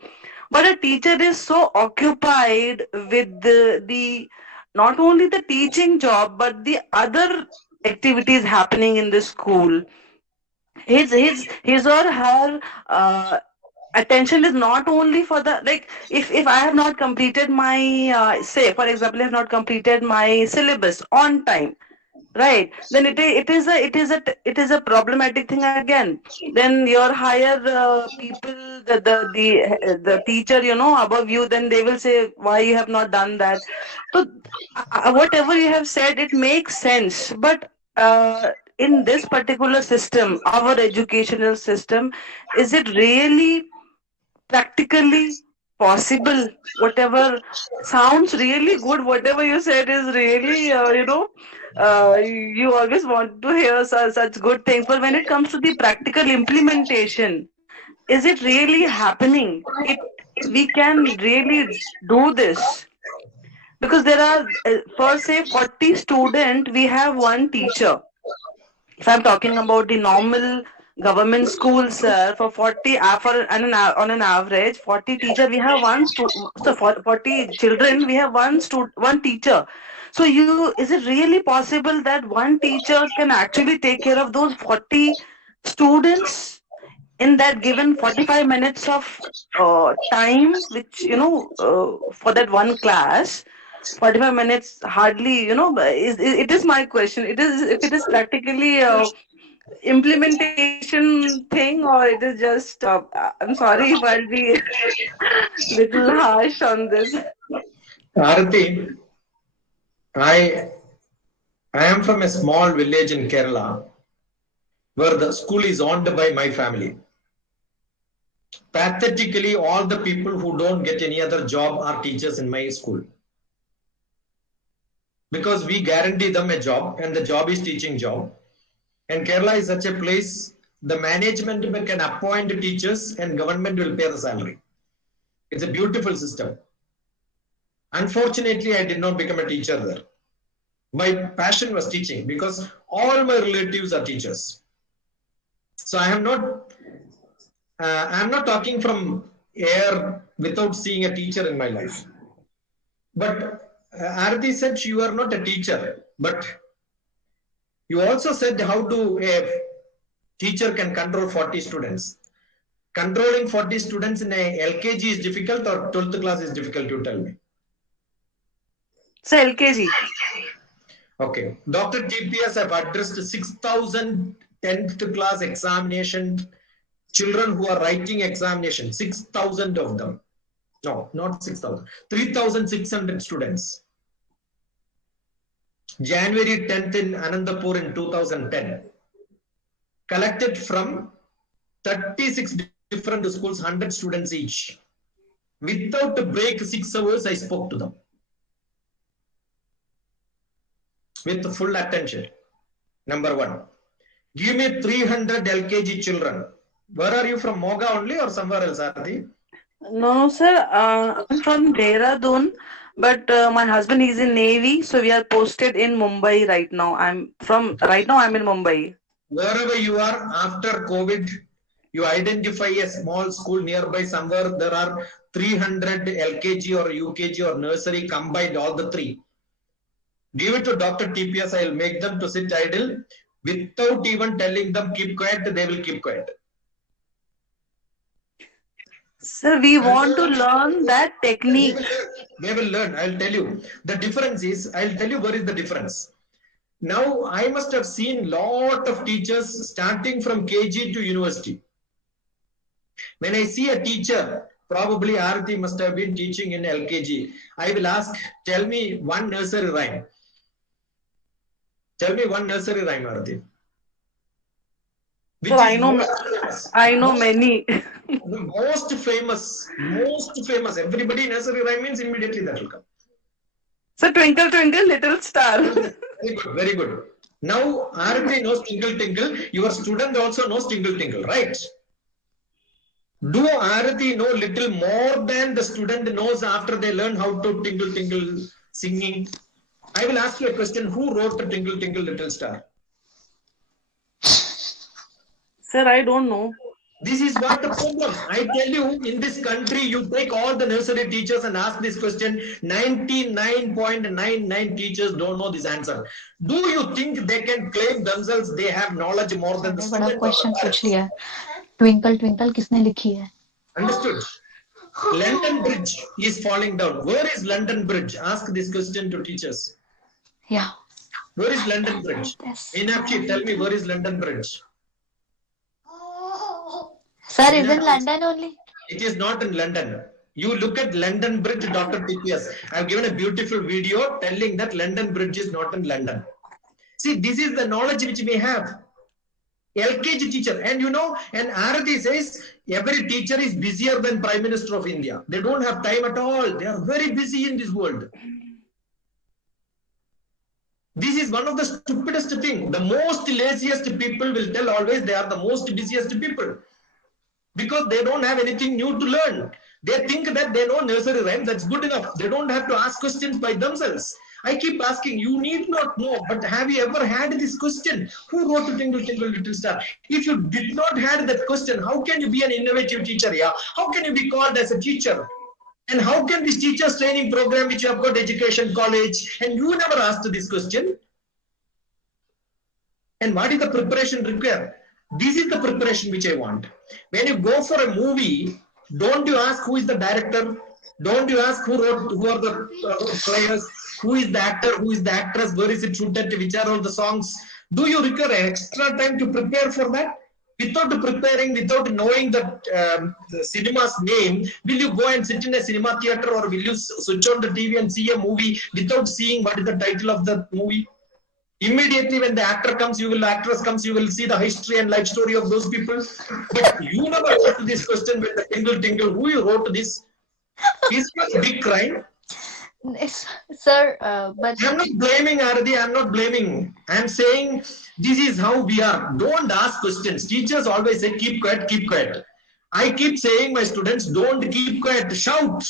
But a teacher is so occupied with the not only the teaching job but the other activities happening in the school. His or her attention is not only for the, like, if I have not completed my say for example, I have not completed my syllabus on time, right, then it is a problematic thing again. Then your higher people, the teacher, you know, above you, then they will say why you have not done that. So whatever you have said, it makes sense, but in this particular system, our educational system, is it really practically possible? Whatever sounds really good, whatever you said is really, you always want to hear such good things. But when it comes to the practical implementation, is it really happening? we can really do this? Because there are, for say 40 student, we have one teacher. If I'm talking about the normal government schools, for 40, on an average, 40 teacher, we have so for 40 children, we have one teacher. So is it really possible that one teacher can actually take care of those 40 students in that given 45 minutes of time, which, for that one class? 45 minutes hardly, it is my question. If it is practically implementation thing, or it is just, I'm sorry if I'll be little harsh on this. Arati, I am from a small village in Kerala where the school is owned by my family. Pathetically, all the people who don't get any other job are teachers in my school. Because we guarantee them a job, and the job is teaching job. And Kerala is such a place, the management can appoint teachers and government will pay the salary. It's a beautiful system. Unfortunately, I did not become a teacher there. My passion was teaching because all my relatives are teachers. So I am not talking from air without seeing a teacher in my life. But Arati said you are not a teacher, but you also said how to a teacher can control 40 students. Controlling 40 students in a LKG is difficult or 12th class is difficult, you tell me. So LKG. Okay. Dr. TPS have addressed 6,000 10th class examination children who are writing examination, 6,000 of them. No, not 6,000. 3,600 students. January 10th in Anandapur in 2010. Collected from 36 different schools, 100 students each. Without a break, 6 hours, I spoke to them. With full attention. Number one. Give me 300 LKG children. Where are you from? Moga only or somewhere else, Arati? No, sir. I'm from Dehradun, but my husband is in Navy, so we are posted in Mumbai right now. I'm in Mumbai. Wherever you are after COVID, you identify a small school nearby somewhere. There are 300 LKG or UKG or nursery combined, all the three. Give it to Dr. TPS. I will make them to sit idle. Without even telling them keep quiet, they will keep quiet. Sir, we want to learn that technique. They will learn. I'll tell you. The difference is, I'll tell you where is the difference. Now, I must have seen lot of teachers starting from KG to university. When I see a teacher, probably Arati must have been teaching in LKG. I will ask, tell me one nursery rhyme. Tell me one nursery rhyme, Arati. So I know many. The most famous. Everybody nursery rhyme means immediately that will come. So Twinkle Twinkle Little Star. Very good, very good. Now Arati knows Twinkle Twinkle. Your student also knows Twinkle Twinkle, right? Do Arati know little more than the student knows after they learn how to Twinkle Twinkle singing? I will ask you a question. Who wrote the Twinkle Twinkle Little Star? Sir, I don't know. This is what the problem. I tell you, in this country, you take all the nursery teachers and ask this question. 99.99 teachers don't know this answer. Do you think they can claim themselves they have knowledge more than the student? Question पूछ लिया. Twinkle twinkle किसने लिखी है? Understood. London Bridge is falling down. Where is London Bridge? Ask this question to teachers. Yeah. Where is London Bridge? Meenakshi, tell me, where is London Bridge? Sir, is in London only? It is not in London. You look at London Bridge, Dr. TPS. I have given a beautiful video telling that London Bridge is not in London. See, this is the knowledge which we have. LKG teacher. And and Arati says, every teacher is busier than Prime Minister of India. They don't have time at all. They are very busy in this world. This is one of the stupidest thing. The most laziest people will tell always they are the most busiest people. Because they don't have anything new to learn. They think that they know nursery rhyme. That's good enough. They don't have to ask questions by themselves. I keep asking, you need not know, but have you ever had this question? Who wrote Twinkle Twinkle Little Star? If you did not had that question, how can you be an innovative teacher? Yeah, how can you be called as a teacher? And how can this teachers training program which you have got education college and you never asked this question? And what is the preparation required? This is the preparation which I want. When you go for a movie, don't you ask who is the director? Don't you ask who wrote, who are the players? Who is the actor? Who is the actress? Where is it shooted? Which are all the songs? Do you require extra time to prepare for that? Without preparing, without knowing the cinema's name, will you go and sit in a cinema theater, or will you switch on the TV and see a movie without seeing what is the title of the movie? Immediately when the actress comes, you will see the history and life story of those people. But you never asked this question with the Tingle Tingle. Who you wrote this? Is it a big crime? Yes, sir, but I'm not blaming Ardi. I'm not blaming. I'm saying this is how we are. Don't ask questions. Teachers always say, keep quiet, keep quiet. I keep saying my students, don't keep quiet, shout.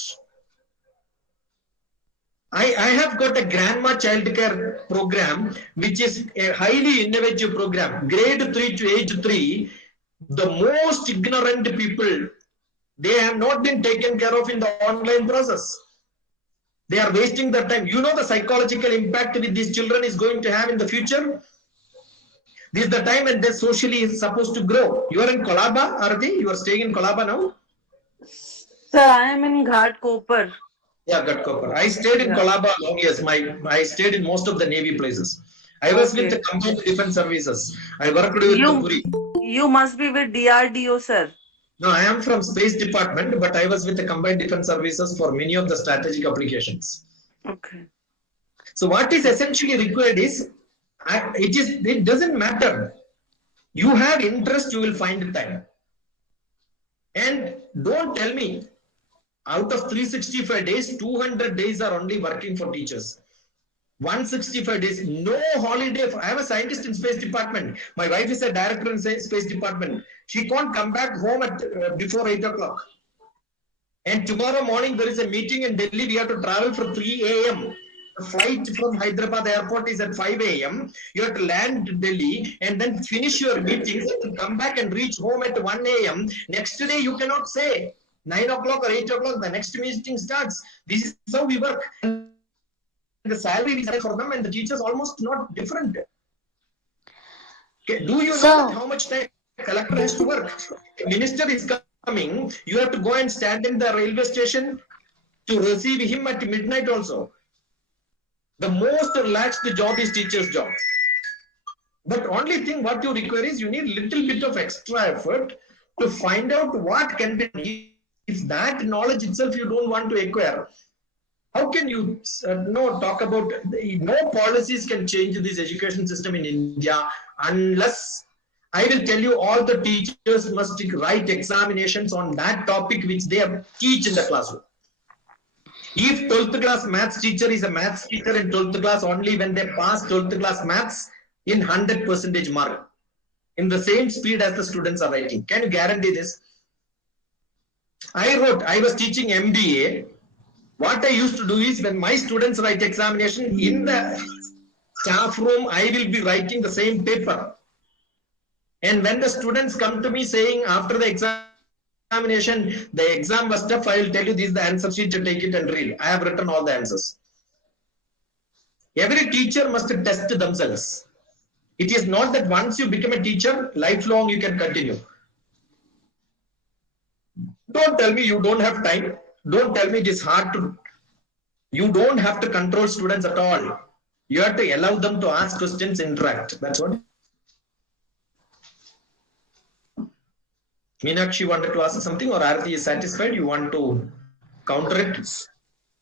I have got a grandma childcare program, which is a highly innovative program. Grade 3 to age 3, the most ignorant people, they have not been taken care of in the online process. They are wasting their time. You know the psychological impact with these children is going to have in the future. This is the time when they socially is supposed to grow. You are in Colaba, Arati? You are staying in Colaba now? Sir, I am in Ghatkopar. Yeah, Ghatkopar. I stayed in Colaba long years. I stayed in most of the Navy places. I was with the Combined Defense Services. I worked with the Puri. You must be with DRDO, sir. No, I am from Space Department, but I was with the Combined Defense Services for many of the strategic applications. Okay. So what is essentially required is, it doesn't matter. You have interest, you will find time. And don't tell me, out of 365 days, 200 days are only working for teachers. 165 days, no holiday. I am a scientist in Space Department. My wife is a director in Space Department. She can't come back home at before 8 o'clock. And tomorrow morning there is a meeting in Delhi. We have to travel for 3 a.m. The flight from Hyderabad airport is at 5 a.m. You have to land Delhi and then finish your meetings and come back and reach home at 1 a.m. Next day you cannot say 9 o'clock or 8 o'clock. The next meeting starts. This is how we work. The salary is for them and the teachers almost not different. Okay. Do you know how much time a collector has to work? A minister is coming, you have to go and stand in the railway station to receive him at midnight also. The most relaxed job is teacher's job. But only thing what you require is you need little bit of extra effort to find out what can be done. If that knowledge itself you don't want to acquire, how can you talk about, no policies can change this education system in India unless, I will tell you, all the teachers must write examinations on that topic which they teach in the classroom. If 12th class maths teacher is a maths teacher in 12th class only when they pass 12th class maths in 100% mark, in the same speed as the students are writing. Can you guarantee this? I was teaching MBA. What I used to do is when my students write examination in the staff room, I will be writing the same paper. And when the students come to me saying after the examination, the exam was tough, I will tell you this is the answer sheet, to take it and read. I have written all the answers. Every teacher must test themselves. It is not that once you become a teacher, lifelong you can continue. Don't tell me you don't have time. Don't tell me it is hard to. You don't have to control students at all. You have to allow them to ask questions, interact. That's what. Meenakshi wanted to ask something, or Arati is satisfied? You want to counter it?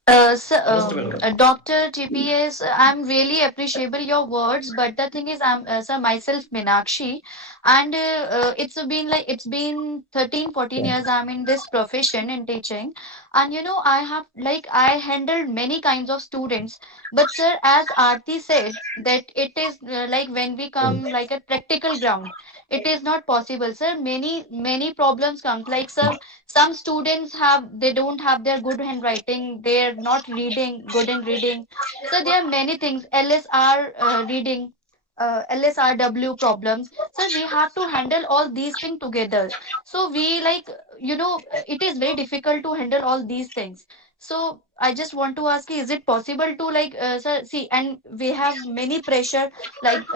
Dr. GPS, I'm really appreciable your words, but the thing is, I'm myself Meenakshi, and it's been 13-14 years I'm in this profession in teaching, and I handled many kinds of students, but sir, as Aarti said that it is like when we come like a practical ground, it is not possible, sir. Many problems come. Like, sir, some students they don't have their good handwriting. They're not reading good in reading. So there are many things. LSR reading, LSRW problems. So we have to handle all these things together. So we, like, it is very difficult to handle all these things. So I just want to ask you, is it possible to, like, sir, see, and we have many pressure, like,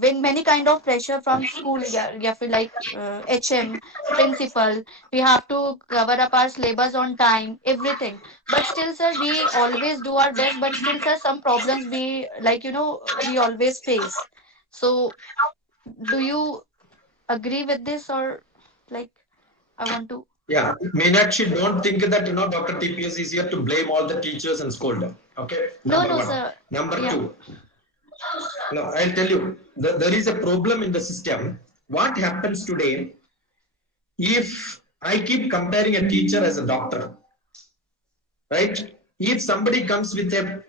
when many kind of pressure from school, yeah, yeah, feel like HM, principal, we have to cover up our syllabus on time, everything. But still, sir, we always do our best, but still, sir, some problems we, like, we always face. So do you agree with this, or, like, I want to. Yeah, Meenakshi, don't think that Dr. TPS is here to blame all the teachers and scold them. Okay, No, number no, one. sir. Number Yeah. two, no, I'll tell you, there is a problem in the system. What happens today, if I keep comparing a teacher as a doctor, right? If somebody comes with a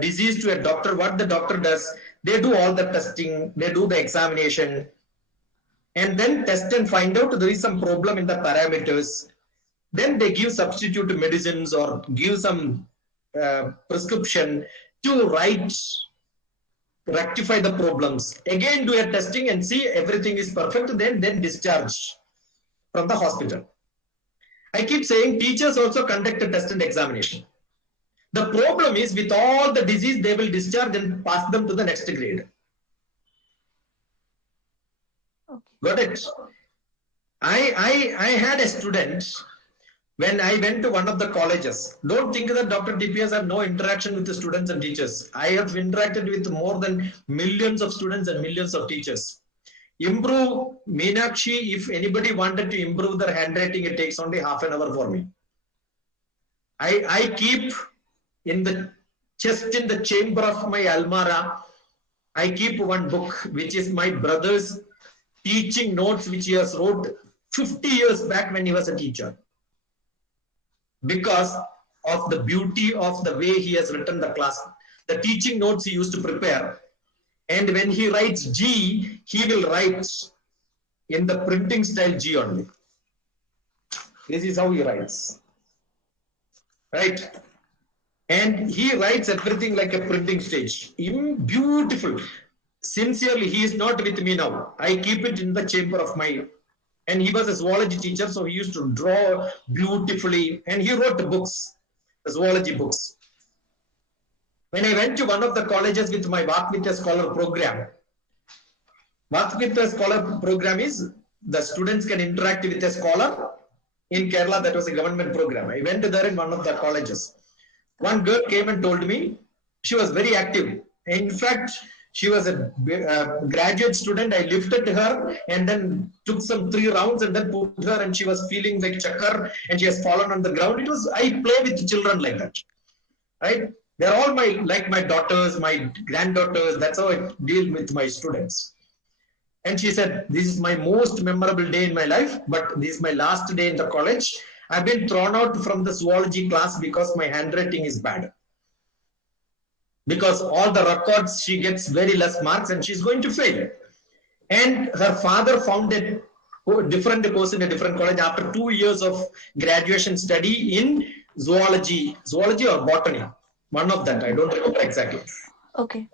disease to a doctor, what the doctor does, they do all the testing, they do the examination, and then test and find out there is some problem in the parameters. Then they give substitute medicines or give some prescription to rectify the problems. Again, do a testing and see everything is perfect, then discharge from the hospital. I keep saying teachers also conduct a test and examination. The problem is, with all the disease, they will discharge and pass them to the next grade. Okay. Got it? I had a student when I went to one of the colleges. Don't think that Dr. TPS have no interaction with the students and teachers. I have interacted with more than millions of students and millions of teachers. Improve, Meenakshi, if anybody wanted to improve their handwriting, it takes only half an hour for me. I keep in the chest in the chamber of my almara, I keep one book, which is my brother's teaching notes, which he has wrote 50 years back when he was a teacher. Because of the beauty of the way he has written the class, the teaching notes he used to prepare. And when he writes G, he will write in the printing style G only. This is how he writes. Right? And he writes everything like a printing stage. Beautiful. Sincerely, he is not with me now. I keep it in the chamber of my. And he was a zoology teacher, so he used to draw beautifully. And he wrote books, zoology books. When I went to one of the colleges with my Walk with a Scholar program, Walk with a Scholar program is the students can interact with a scholar. In Kerala, that was a government program. I went there in one of the colleges. One girl came and told me she was very active. In fact, she was a graduate student. I lifted her and then took some 3 rounds and then put her, and she was feeling like chakar and she has fallen on the ground. I play with children like that, right? They're all like my daughters, my granddaughters. That's how I deal with my students. And she said, this is my most memorable day in my life, but this is my last day in the college. I've been thrown out from the zoology class because my handwriting is bad. Because all the records, she gets very less marks and she's going to fail. And her father found a different course in a different college after 2 years of graduation study in zoology or botany. One of that, I don't remember exactly. Okay.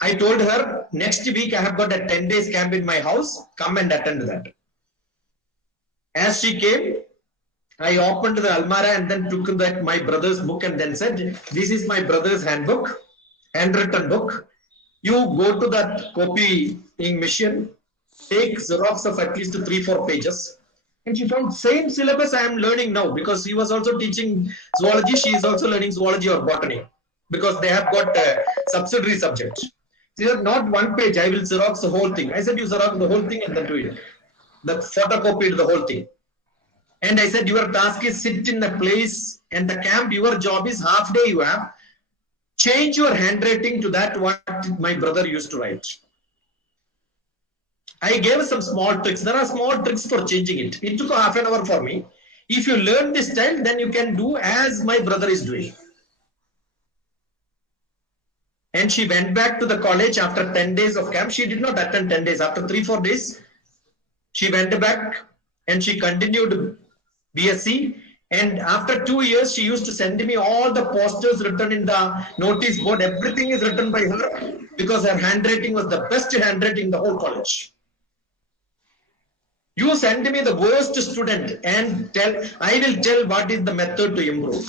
I told her, next week I have got a 10 days camp in my house. Come and attend that. As she came, I opened the almara and then took my brother's book and then said, this is my brother's handbook, handwritten book. You go to that copying machine, take Xerox of at least 3-4 pages. And she found same syllabus I am learning now, because he was also teaching zoology. She is also learning zoology or botany because they have got a subsidiary subject. She said, not 1 page, I will Xerox the whole thing. I said, you Xerox the whole thing and then do it. The photocopied the whole thing. And I said, your task is sit in a place and the camp, your job is half day you have. Change your handwriting to that what my brother used to write. I gave some small tricks. There are small tricks for changing it. It took half an hour for me. If you learn this style, then you can do as my brother is doing. And she went back to the college after 10 days of camp. She did not attend 10 days. After 3-4 days, she went back and she continued BSc. And after 2 years, she used to send me all the posters written in the notice board. Everything is written by her because her handwriting was the best handwriting in the whole college. You send me the worst student and I will tell what is the method to improve.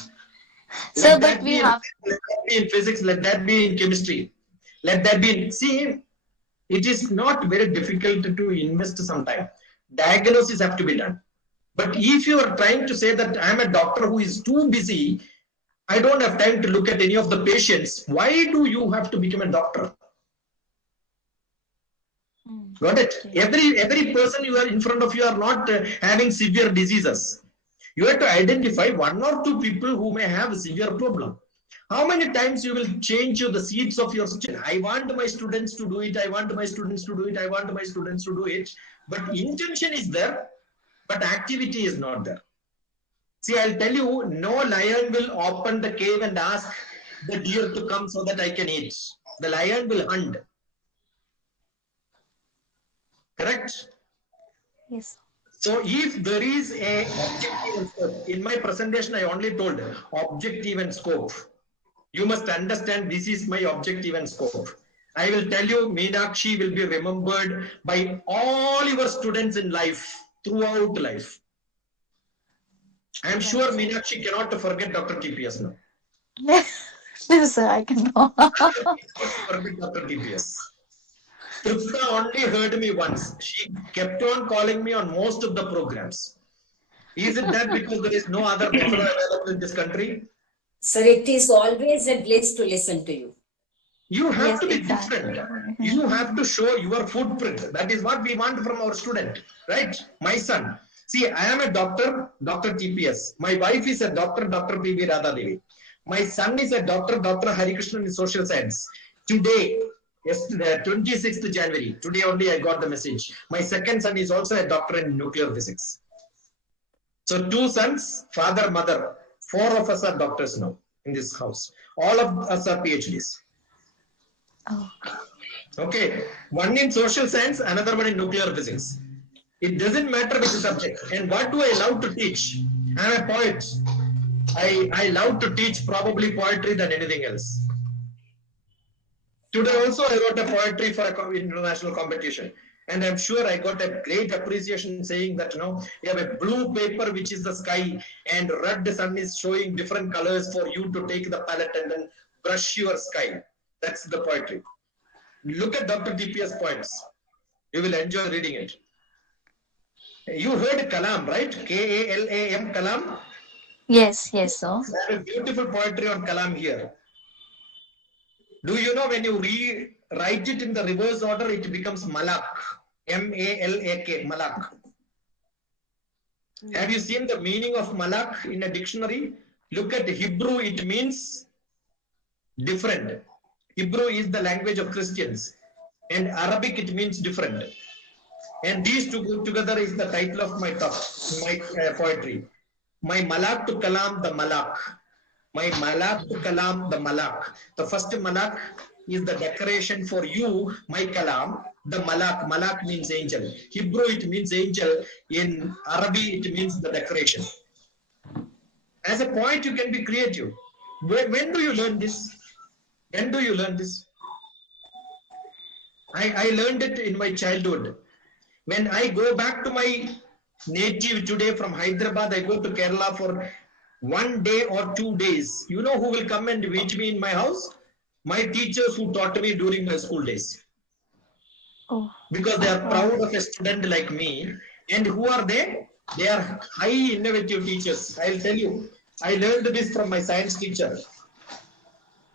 Sir, Let but that we be have. let that be in physics, let that be in chemistry, let that be in, see, it is not very difficult to invest some time. Diagnosis have to be done. But if you are trying to say that I am a doctor who is too busy, I don't have time to look at any of the patients, why do you have to become a doctor? Got it? Every person you are in front of you are not having severe diseases. You have to identify 1 or 2 people who may have a severe problem. How many times you will change the seats of your student? I want my students to do it. I want my students to do it. I want my students to do it. But intention is there, but activity is not there. See, I'll tell you, no lion will open the cave and ask the deer to come so that I can eat. The lion will hunt. Correct? Yes. So if there is a objective and scope, in my presentation I only told objective and scope. You must understand this is my objective and scope. I will tell you, Meenakshi will be remembered by all your students in life, throughout life. I am sure Meenakshi cannot forget Dr. TPS now. No, sir, I cannot. Forget Dr. TPS. Tripta only heard me once. She kept on calling me on most of the programs. Is it that because there is no other buffalo available in this country? Sir, it is always a bliss to listen to you. You have Yes, to be exactly. different. You have to show your footprint. That is what we want from our student, right? My son. See, I am a doctor, Dr. TPS. My wife is a doctor, Dr. P.V. Radhadevi. My son is a doctor, Dr. Harikrishnan in social science. Today, yesterday, 26th January, today only I got the message. My second son is also a doctor in nuclear physics. So 2 sons, father, mother, 4 of us are doctors now in this house. All of us are PhDs. Oh. Okay, one in social science, another one in nuclear physics. It doesn't matter which subject. And what do I love to teach? I'm a poet. I love to teach probably poetry than anything else. Today also I wrote a poetry for an international competition. And I'm sure I got a great appreciation saying that, you know, you have a blue paper, which is the sky, and red sun is showing different colors for you to take the palette and then brush your sky. That's the poetry. Look at Dr. TPS poems. You will enjoy reading it. You heard Kalam, right? K-A-L-A-M, Kalam. Yes, yes, sir. I have a beautiful poetry on Kalam here. Do you know when you rewrite it in the reverse order, it becomes Malak. M-A-L-A-K, Malak. Have you seen the meaning of Malak in a dictionary? Look at Hebrew, it means different. Hebrew is the language of Christians. And Arabic, it means different. And these two together is the title of my talk, my poetry. My Malak to Kalam, the Malak. My Malak to Kalam, the Malak. The first Malak is the decoration for you, my Kalam. The Malak. Malak means angel. Hebrew, it means angel. In Arabic, it means the decoration. As a poet, you can be creative. When do you learn this? When do you learn this? I learned it in my childhood. When I go back to my native today from Hyderabad, I go to Kerala for 1 day or 2 days. You know who will come and meet me in my house? My teachers who taught me during my school days. Oh. Because they are proud of a student like me. And who are they? They are high innovative teachers. I'll tell you. I learned this from my science teacher,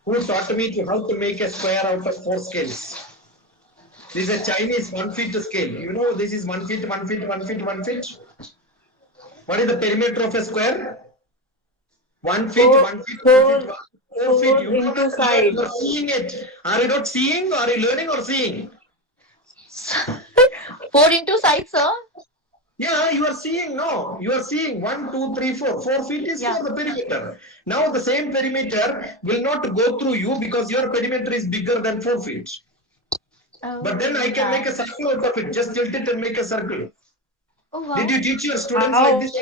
who taught me how to make a square out of 4 scales. This is a Chinese 1 feet scale. You know, this is 1 feet, 1 feet, 1 feet, 1 feet. What is the perimeter of a square? 1 feet, 1 feet, 1 feet, 4 feet. You are seeing it. Are you not seeing? Are you learning or seeing? 4 into size, sir? Yeah, you are seeing, no, you are seeing 1, 2, 3, 4. 4 feet is Yeah. for the perimeter. Now the same perimeter will not go through you because your perimeter is bigger than 4 feet. But then I can make a circle out of it. Just tilt it and make a circle. Oh wow. Did you teach your students like this?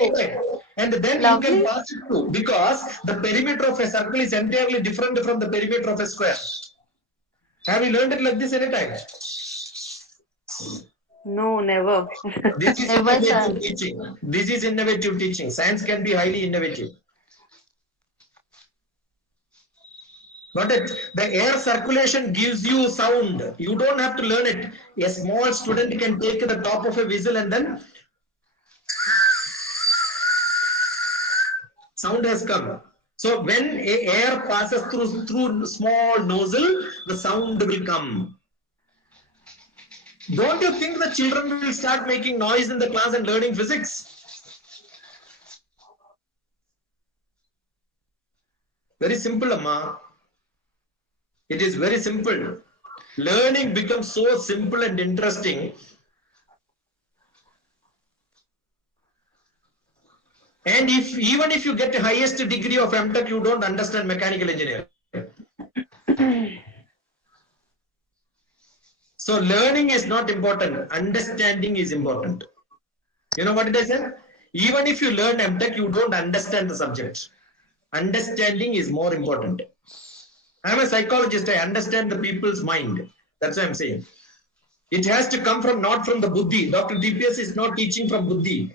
And then you can Lovely. pass it through because the perimeter of a circle is entirely different from the perimeter of a square. Have you learned it like this anytime? No, never. This is Never, sir. innovative teaching. This is innovative teaching. Science can be highly innovative. But the air circulation gives you sound. You don't have to learn it. A small student can take the top of a whistle and then sound has come. So when air passes through small nozzle, the sound will come. Don't you think the children will start making noise in the class and learning physics? Very simple, Amma. It is very simple. Learning becomes so simple and interesting. And even if you get the highest degree of MTech, you don't understand mechanical engineering. So learning is not important. Understanding is important. You know what it is? Even if you learn MTech, you don't understand the subject. Understanding is more important. I'm a psychologist. I understand the people's mind. That's what I'm saying. It has to come from not from the buddhi. Dr. DPS is not teaching from buddhi.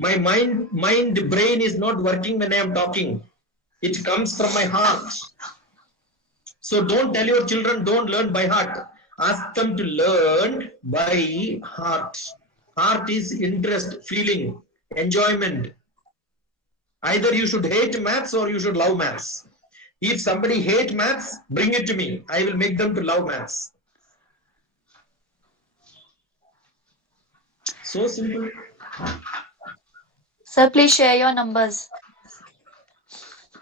My brain is not working when I am talking. It comes from my heart. So don't tell your children don't learn by heart. Ask them to learn by heart. Heart is interest, feeling, enjoyment. Either you should hate maths or you should love maths. If somebody hates maths, bring it to me. I will make them to love maths. So simple. Sir, please share your numbers.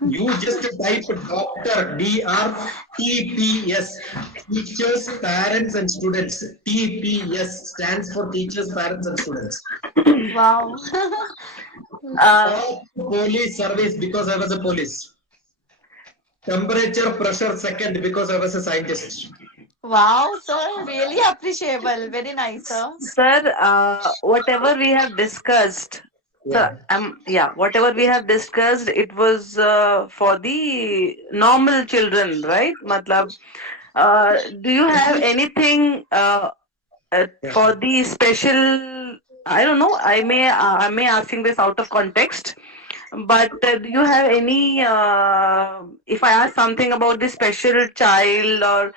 You just type Dr. TPS, Teachers, Parents and Students. TPS stands for Teachers, Parents and Students. Wow. Police service because I was a police. Temperature, pressure second because I was a scientist. Wow, sir, really appreciable. Very nice, sir. Sir, whatever we have discussed, whatever we have discussed, it was for the normal children, right? Matlab, do you have anything for the special? I don't know. I may asking this out of context, but do you have any? If I ask something about the special child or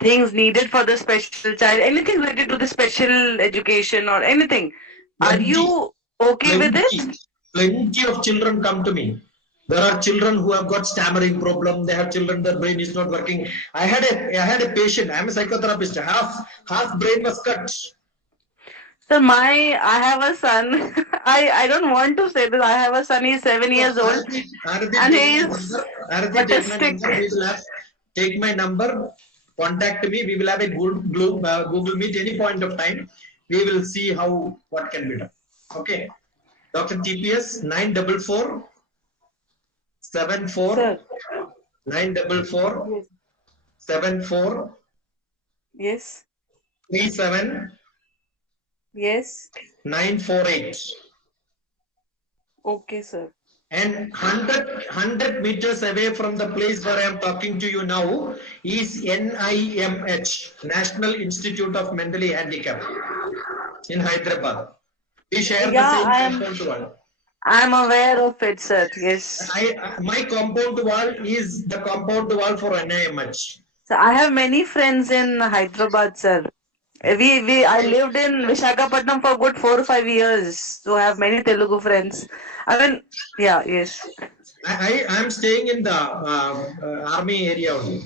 things needed for the special child, anything related to the special education or anything, are you okay with it? Plenty of children come to me. There are children who have got stammering problem. They have children, their brain is not working. I had a patient. I'm a psychotherapist. Half brain was cut. So I have a son. I don't want to say this. I have a son. He's 7 years old, and he is autistic. Take my number. Contact me. We will have a Google Meet any point of time. We will see what can be done. Okay. Dr. TPS 944 74 Sir. 944 74 Yes. 37 Yes. 948. Okay, sir. And 100 meters away from the place where I am talking to you now is NIMH, National Institute of Mentally Handicapped in Hyderabad. We share the same compound wall. I'm aware of it, sir. Yes. My compound wall is the compound wall for NIMH. So I have many friends in Hyderabad, sir. I lived in Visakhapatnam for good 4 or 5 years, so I have many Telugu friends. I mean, yes. I am staying in the army area only.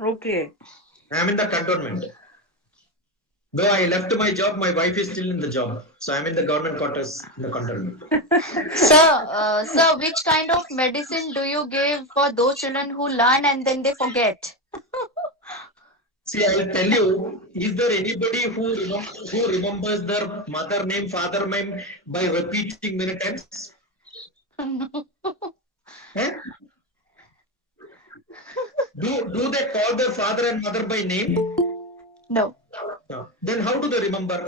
Okay. I am in the cantonment. Though I left my job, my wife is still in the job. So I am in the government quarters in the cantonment. Sir, which kind of medicine do you give for those children who learn and then they forget? See, I will tell you, is there anybody who remembers their mother name, father name by repeating many times? No. Eh? Do they call their father and mother by name? No. No. Then how do they remember?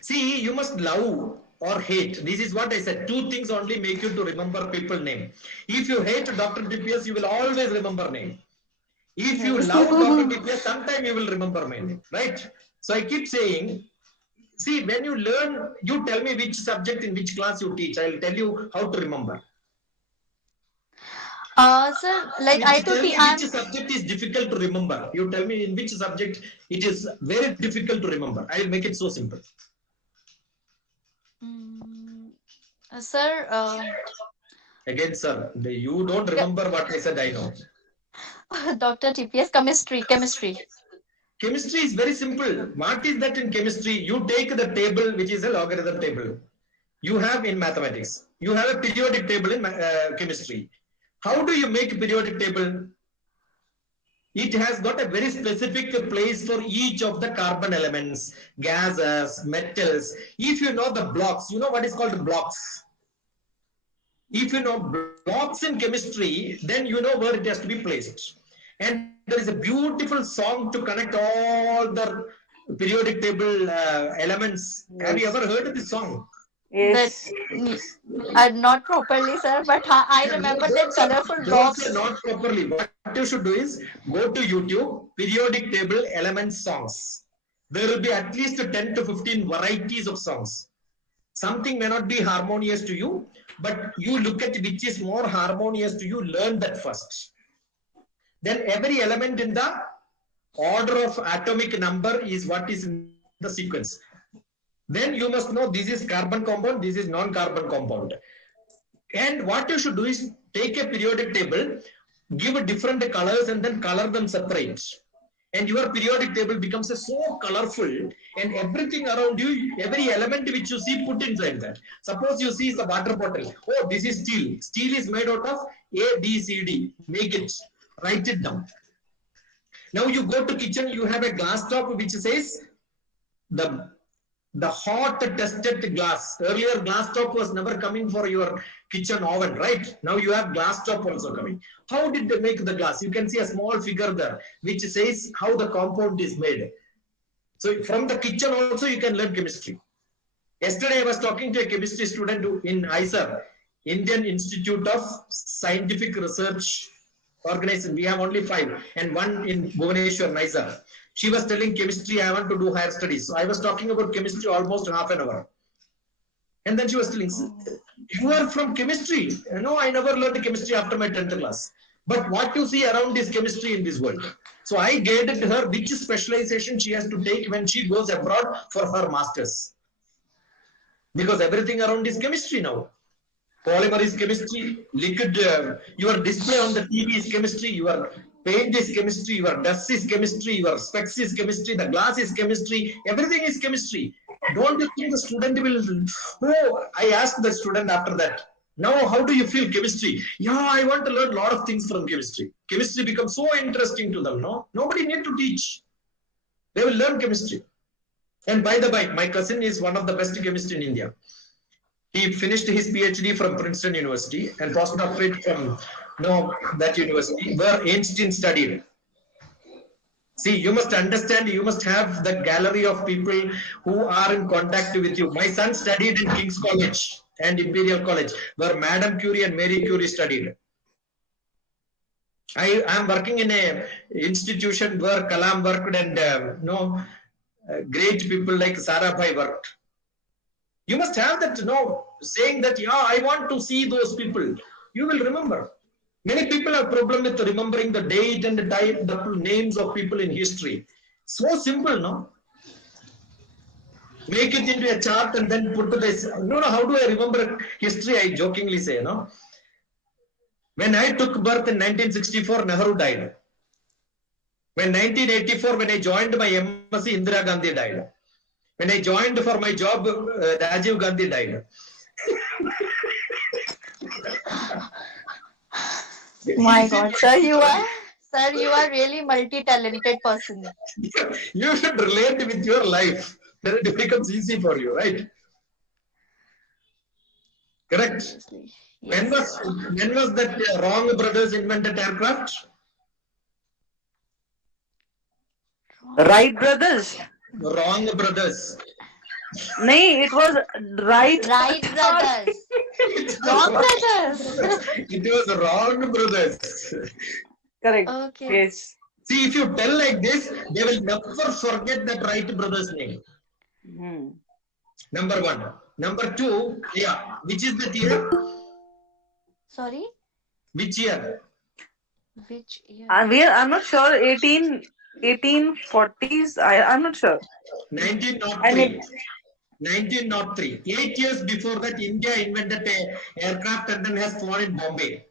See, you must love or hate. This is what I said. Two things only make you to remember people name. If you hate Dr. DPS, you will always remember name. If you love Dr. DPS, sometime you will remember my name, right? So I keep saying, see, when you learn, you tell me which subject in which class you teach. I will tell you how to remember. Sir, like I Tell me I'm which subject is difficult to remember. You tell me in which subject it is very difficult to remember. I will make it so simple. Sir, Again, sir, you don't remember what I said, I know. Dr. TPS, chemistry. Chemistry is very simple. What is that in chemistry? You take the table, which is a logarithm table. You have in mathematics. You have a periodic table in chemistry. How do you make a periodic table? It has got a very specific place for each of the carbon elements, gases, metals. If you know the blocks, you know what is called blocks. If you know blocks in chemistry, then you know where it has to be placed. And there is a beautiful song to connect all the periodic table elements. Yes. Have you ever heard this song? Yes. Not properly, sir, but I remember that colorful Don't box. say not properly. What you should do is go to YouTube, periodic table elements songs. There will be at least 10 to 15 varieties of songs. Something may not be harmonious to you, but you look at which is more harmonious to you, learn that first. Then every element in the order of atomic number is what is in the sequence. Then you must know this is carbon compound, this is non-carbon compound. And what you should do is take a periodic table, give different colors and then color them separate. And your periodic table becomes so colorful, and everything around you, every element which you see, put inside that. Suppose you see the water bottle. Oh, this is steel. Steel is made out of A, B, C, D. Make it. Write it down. Now you go to kitchen, you have a glass top which says the hot tested glass. Earlier glass top was never coming for your kitchen oven, right? Now you have glass top also coming. How did they make the glass? You can see a small figure there which says how the compound is made. So from the kitchen also you can learn chemistry. Yesterday I was talking to a chemistry student in ISER, Indian Institute of Scientific Research Organization. We have only 5 and one in Bhubaneswar, NISER. She was telling chemistry, I want to do higher studies. So I was talking about chemistry almost half an hour. And then she was telling, you are from chemistry. No, I never learned chemistry after my 10th class. But what you see around is chemistry in this world. So I guided her which specialization she has to take when she goes abroad for her masters. Because everything around is chemistry now. Polymer is chemistry, liquid, your display on the TV is chemistry, your paint is chemistry, your dust is chemistry, your specs is chemistry, the glass is chemistry, everything is chemistry. Don't you think the student will, oh, I asked the student after that, now how do you feel chemistry? Yeah, I want to learn a lot of things from chemistry. Chemistry becomes so interesting to them, no? Nobody need to teach. They will learn chemistry. And by the by, my cousin is one of the best chemists in India. He finished his PhD from Princeton University and postdoctorate from that university where Einstein studied. See, you must understand, you must have the gallery of people who are in contact with you. My son studied in King's College and Imperial College where Madame Curie and Marie Curie studied. I am working in a institution where Kalam worked and great people like Sarabhai worked. You must have that, saying that, yeah, I want to see those people. You will remember. Many people have problem with remembering the date and the time, the names of people in history. So simple, no? Make it into a chart and then put to this. No, how do I remember history? I jokingly say, When I took birth in 1964, Nehru died. When 1984, when I joined my MSc, Indira Gandhi died. When I joined for my job, Rajiv Gandhi died. My God, sir, you are Sir, you are really multi-talented person. You should relate with your life. Then it becomes easy for you, right? Correct. Seriously. When Yes. was that Wrong brothers invented aircraft? Wright brothers. Wrong brothers. Nay, it was right. Right, brothers. Wrong, brothers. It was Wrong brothers. Correct. Okay. Yes. See, if you tell like this, they will never forget that Wright brothers name. Hmm. Number one. Number two, yeah. Which is the year? Sorry? Which year? Which year? I'm not sure. 1840s. I'm not sure. 1903. 1903. 8 years before that, India invented a aircraft and then has flown in Bombay.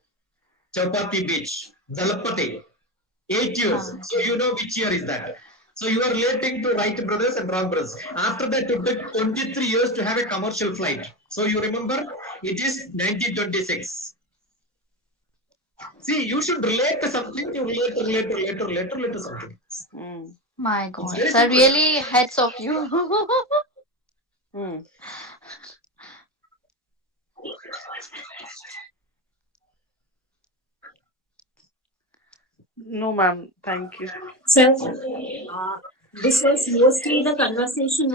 Chowpatty Beach. Dalapati. 8 years. So you know which year is that. So you are relating to Wright brothers and Wrong brothers. After that, it took 23 years to have a commercial flight. So you remember, it is 1926. See, you should relate to something, you relate to something. Hmm. My God. very Sir, simple. really heads of you. Hmm. No, ma'am. Thank you. Sir, this was mostly the conversation.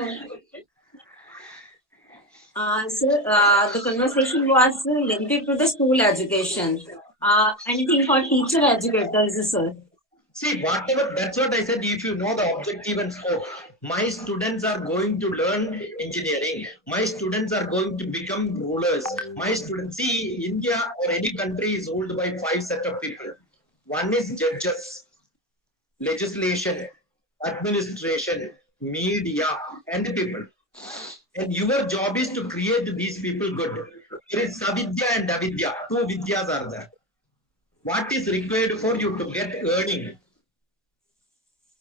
Sir, the conversation was linked to the school education. Anything for teacher educators, sir? See, whatever, that's what I said, if you know the objective and scope, my students are going to learn engineering, my students are going to become rulers, my students, see, India or any country is ruled by 5 set of people. One is judges, legislation, administration, media, and the people. And your job is to create these people good. There is Savidya and Avidya, 2 Vidyas are there. What is required for you to get earning?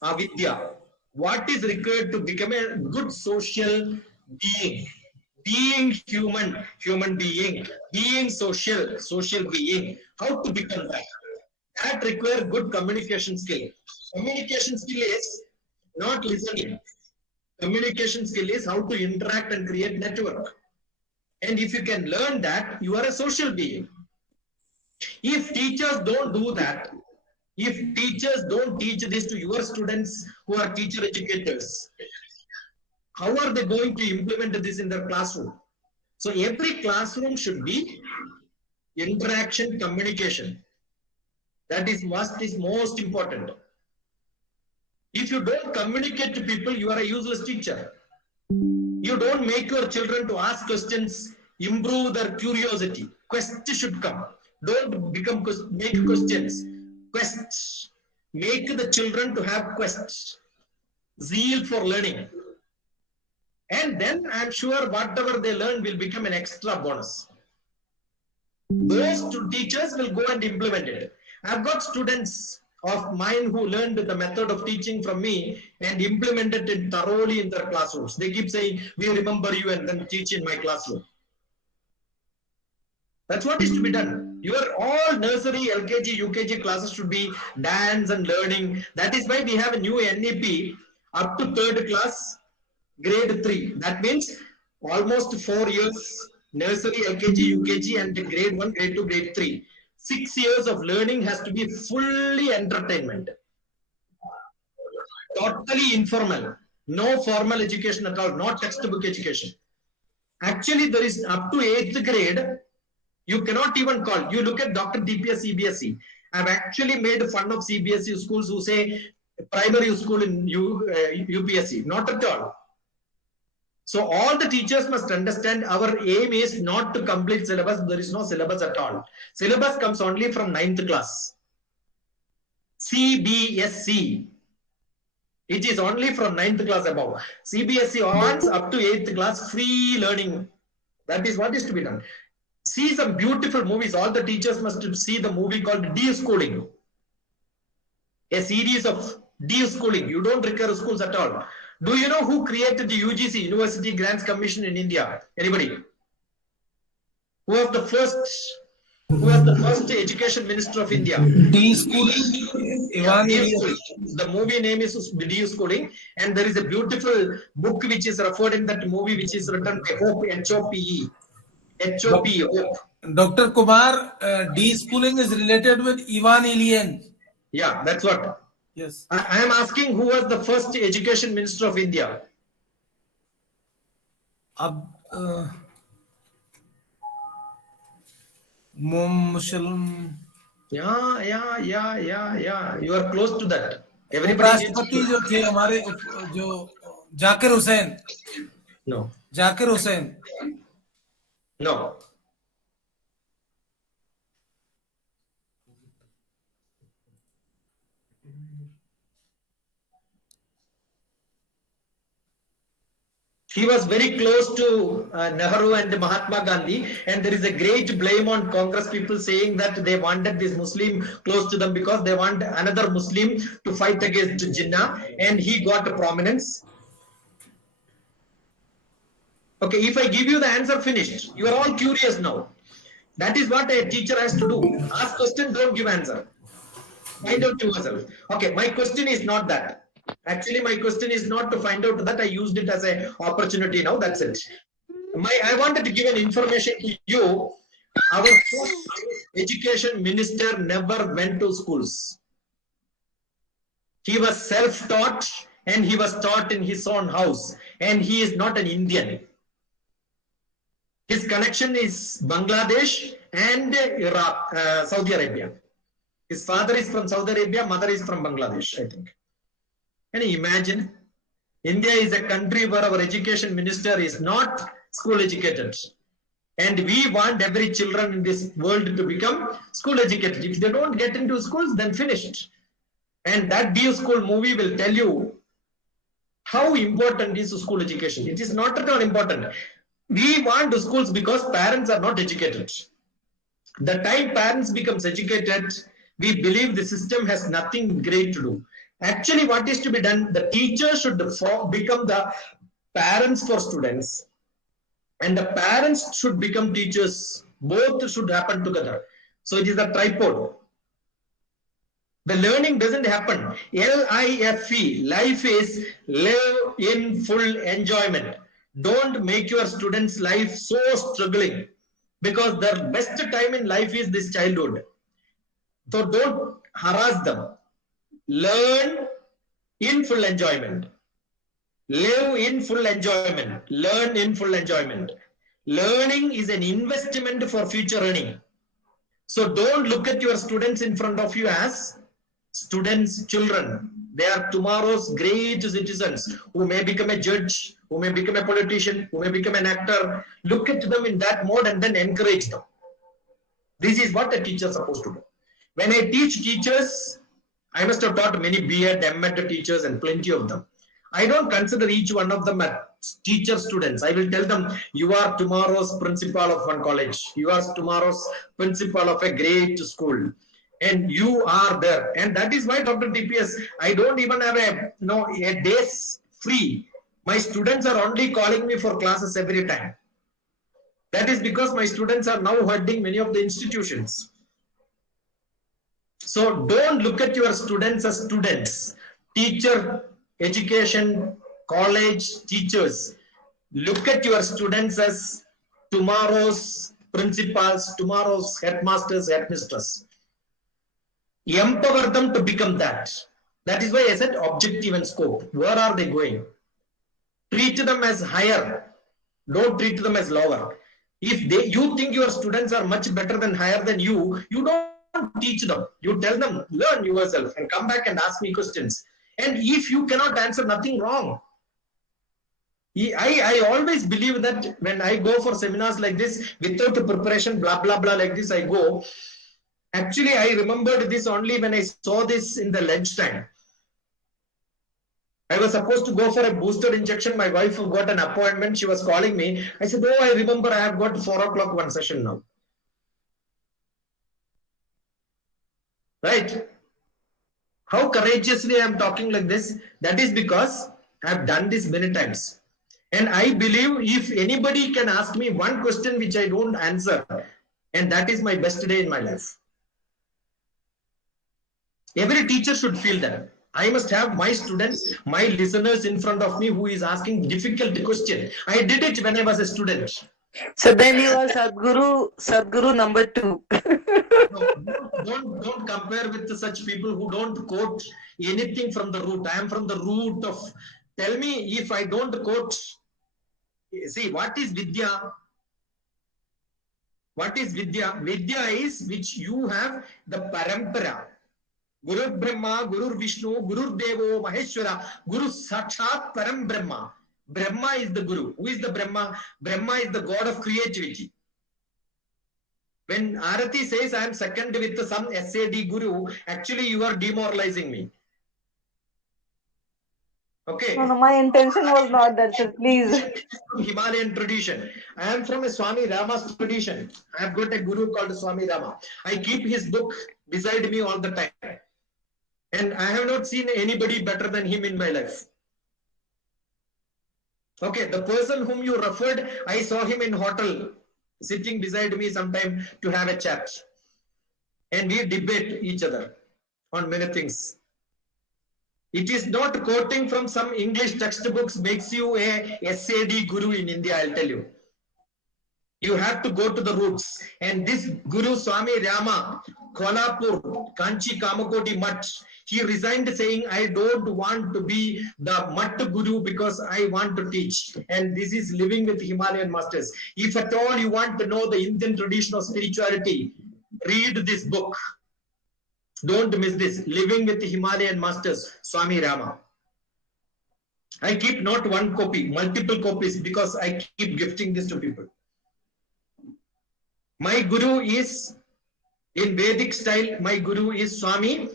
Avidya. What is required to become a good social being? Being human being. Being social being. How to become that? That requires good communication skill. Communication skill is not listening. Communication skill is how to interact and create network. And if you can learn that, you are a social being. If teachers don't do that, if teachers don't teach this to your students who are teacher educators, how are they going to implement this in their classroom? So every classroom should be interaction, communication. That is what is most important. If you don't communicate to people, you are a useless teacher. You don't make your children to ask questions, improve their curiosity. Questions should come. Don't make questions. Quests. Make the children to have quests. Zeal for learning. And then I'm sure whatever they learn will become an extra bonus. Those two teachers will go and implement it. I've got students of mine who learned the method of teaching from me and implemented it thoroughly in their classrooms. They keep saying, we remember you and then teach in my classroom. That's what is to be done. Your all nursery, LKG, UKG classes should be dance and learning. That is why we have a new NEP up to 3rd class, grade 3. That means almost 4 years, nursery, LKG, UKG and grade 1, grade 2, grade 3. 6 years of learning has to be fully entertainment. Totally informal. No formal education at all, not textbook education. Actually, there is up to 8th grade, you cannot even call. You look at Dr. DPS CBSE. I've actually made fun of CBSE schools who say primary school in UPSC. Not at all. So all the teachers must understand our aim is not to complete syllabus. There is no syllabus at all. Syllabus comes only from 9th class. CBSE. It is only from 9th class above. CBSE wants up to 8th class free learning. That is what is to be done. See some beautiful movies. All the teachers must see the movie called De-Schooling. A series of de-schooling. You don't require schools at all. Do you know who created the UGC, University Grants Commission in India? Anybody? Who was the first Who was the first education minister of India? De-schooling, Ivan De-schooling. The movie name is De-schooling, and there is a beautiful book which is referred in that movie, which is written by Hope, H-O-P-E. H-O-P-E, Hope. Dr. Kumar, de-schooling is related with Ivan Ilyin. Yeah, that's what. Yes. I am asking who was the first education minister of India? Muslim. Yeah. You are close to that. Everybody needs राष्ट्रपति जो थे हमारे जो Zakir Hussain. No. Zakir Hussain. No. He was very close to Nehru and Mahatma Gandhi, and there is a great blame on Congress people saying that they wanted this Muslim close to them because they want another Muslim to fight against Jinnah, and he got prominence. Okay, if I give you the answer, finished. You are all curious now. That is what a teacher has to do. Ask question, don't give answer. Find out yourself. Okay, my question is not that. Actually, my question is not to find out that. I used it as an opportunity now. That's it. I wanted to give an information to you. Our first education minister never went to schools. He was self-taught and he was taught in his own house. And he is not an Indian. His connection is Bangladesh and Iraq, Saudi Arabia. His father is from Saudi Arabia, mother is from Bangladesh, I think. Can you imagine? India is a country where our education minister is not school educated. And we want every children in this world to become school educated. If they don't get into schools, then finished. And that De-School movie will tell you how important is school education. It is not at all important. We want schools because parents are not educated. The time parents becomes educated, we believe the system has nothing great to do. Actually, what is to be done? The teacher should become the parents for students, and the parents should become teachers. Both should happen together. So it is a tripod. The learning doesn't happen. L-I-F-E. Life is live in full enjoyment. Don't make your students' life so struggling, because their best time in life is this childhood. So don't harass them. Learn in full enjoyment. Live in full enjoyment. Learn in full enjoyment. Learning is an investment for future earning. So don't look at your students in front of you as students, children. They are tomorrow's great citizens who may become a judge, who may become a politician, who may become an actor. Look at them in that mode and then encourage them. This is what a teacher is supposed to do. When I teach teachers, I must have taught many B.Ed, M.Ed teachers and plenty of them. I don't consider each one of them as teacher students. I will tell them, you are tomorrow's principal of one college. You are tomorrow's principal of a great school. And you are there. And that is why, Dr. TPS, I don't even have a days free. My students are only calling me for classes every time. That is because my students are now heading many of the institutions. So don't look at your students as students. Teacher, education, college, teachers. Look at your students as tomorrow's principals, tomorrow's headmasters, headmistresses. Empower them to become that. That is why I said objective and scope. Where are they going? Treat them as higher. Don't treat them as lower. If you think your students are much better than higher than you, you don't teach them. You tell them, learn yourself and come back and ask me questions. And if you cannot answer, nothing wrong. I always believe that when I go for seminars like this, without preparation, blah, blah, blah, like this, I go. Actually, I remembered this only when I saw this in the lunchtime. I was supposed to go for a booster injection. My wife got an appointment. She was calling me. I said, oh, I remember I have got 4 o'clock one session now. Right? How courageously I am talking like this? That is because I have done this many times. And I believe if anybody can ask me one question which I don't answer, And that is my best day in my life. Every teacher should feel that. I must have my students, my listeners in front of me who is asking difficult question. I did it when I was a student. So then you are Sadguru number 2. Don't compare with such people who don't quote anything from the root. I am from the root of. Tell me if I don't quote. See, what is Vidya? What is Vidya? Vidya is which you have the parampara. Guru Brahma, Guru Vishnu, Guru Devo, Maheshwara, Guru Sakshat Param Brahma. Brahma is the Guru. Who is the Brahma? Brahma is the God of creativity. When Arati says I am second with some SAD Guru, actually you are demoralizing me. Okay. No, my intention was not that, sir. Please. From Himalayan tradition. I am from a Swami Rama's tradition. I have got a guru called Swami Rama. I keep his book beside me all the time. And I have not seen anybody better than him in my life. Okay, the person whom you referred, I saw him in hotel, sitting beside me sometime to have a chat. And we debate each other on many things. It is not quoting from some English textbooks makes you a SAD guru in India, I'll tell you. You have to go to the roots. And this Guru Swami Rama, Kolhapur, Kanchi Kamakoti Mutt, he resigned saying, I don't want to be the Mutt Guru because I want to teach. And this is living with Himalayan masters. If at all you want to know the Indian tradition of spirituality, read this book. Don't miss this. Living with the Himalayan masters, Swami Rama. I keep not one copy, multiple copies because I keep gifting this to people. My guru is, in Vedic style, my guru is Swami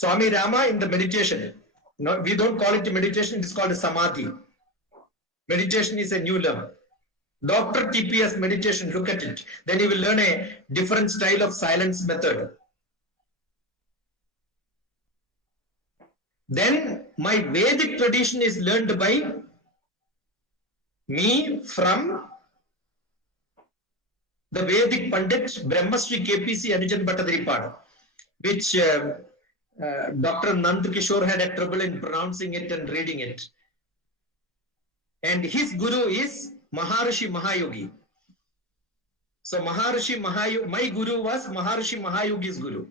Rama in the meditation. No, we don't call it meditation, it is called a samadhi. Meditation is a new learn. Dr. TPS meditation, look at it. Then you will learn a different style of silence method. Then my Vedic tradition is learned by me from the Vedic Pandit Brahmasri KPC Anujan Bhattadripad, which Dr. Nand Kishore had a trouble in pronouncing it and reading it. And his guru is Maharishi Mahayogi. So Maharishi Mahayogi, my guru was Maharishi Mahayogi's guru.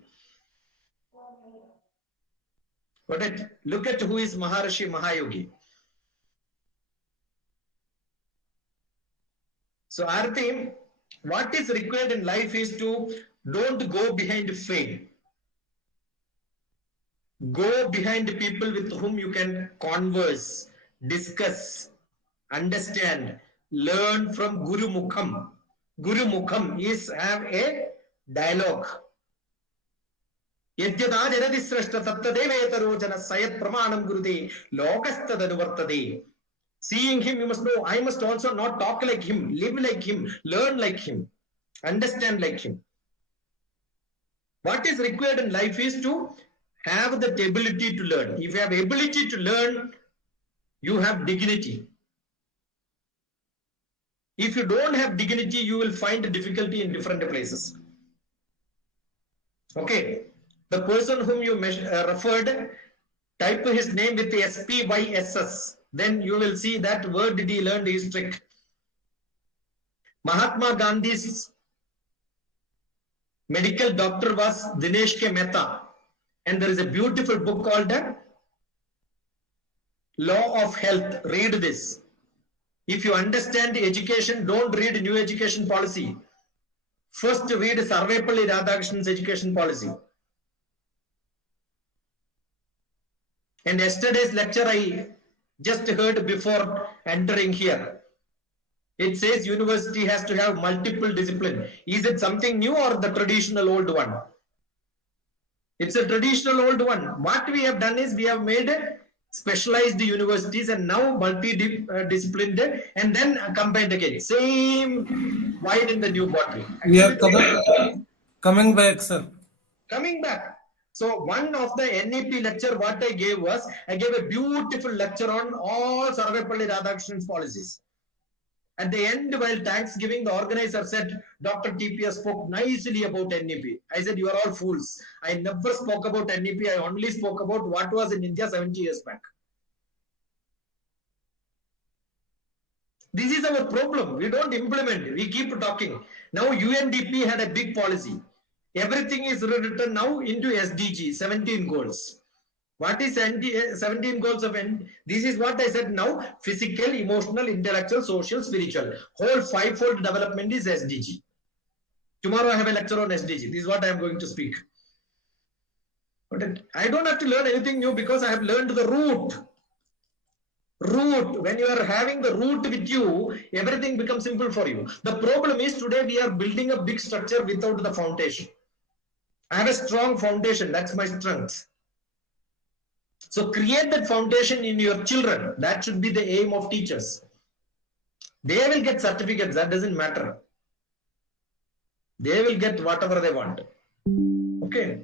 But look at who is Maharishi Mahayogi. So Arati, what is required in life is to don't go behind fame. Go behind people with whom you can converse, discuss, understand, learn from Guru Mukham. Guru Mukham is have a dialogue. Yajyada jaradisrashta tattadevetarojana sayat pramanam gurude lokastadanuvartade. Seeing him, you must know, I must also not talk like him, live like him, learn like him, understand like him. What is required in life is to have the ability to learn. If you have ability to learn, you have dignity. If you don't have dignity, you will find difficulty in different places. Okay. The person whom you referred, type his name with the SPYSS. Then you will see that word did he learn his trick. Mahatma Gandhi's medical doctor was Dinesh K. Mehta. And there is a beautiful book called Law of Health. Read this. If you understand education, don't read new education policy. First read Sarvepalli Radhakrishnan's education policy. And yesterday's lecture I just heard before entering here. It says university has to have multiple discipline. Is it something new or the traditional old one? It's a traditional old one. What we have done is we have made specialized universities and now multi-disciplined and then combined again. Same wine in the new bottle. We are coming back, sir. Coming back. So one of the NEP lecture what I gave was, I gave a beautiful lecture on all Sarvepalli Radhakrishnan policies. At the end, while Thanksgiving, the organizer said, Dr. TPS spoke nicely about NEP. I said, you are all fools. I never spoke about NEP. I only spoke about what was in India 70 years back. This is our problem. We don't implement. We keep talking. Now UNDP had a big policy. Everything is written now into SDG, 17 goals. What is 17 goals of N? This is what I said now. Physical, emotional, intellectual, social, spiritual. Whole fivefold development is SDG. Tomorrow I have a lecture on SDG. This is what I am going to speak. But I don't have to learn anything new because I have learned the root. When you are having the root with you, everything becomes simple for you. The problem is today we are building a big structure without the foundation. I have a strong foundation. That's my strength. So create that foundation in your children. That should be the aim of teachers. They will get certificates. That doesn't matter. They will get whatever they want. Okay.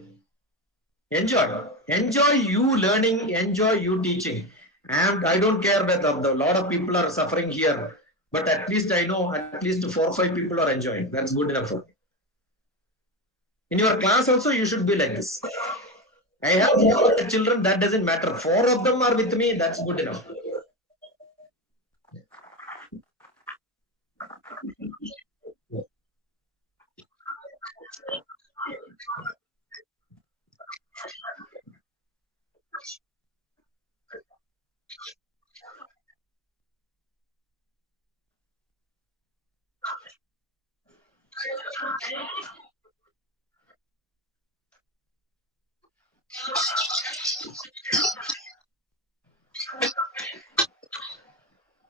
Enjoy you learning. Enjoy you teaching. And I don't care whether a lot of people are suffering here. But at least I know at least 4 or 5 people are enjoying. That's good enough for me. In your class also you should be like this. I have 4 children, that doesn't matter. 4 of them are with me, that's good enough.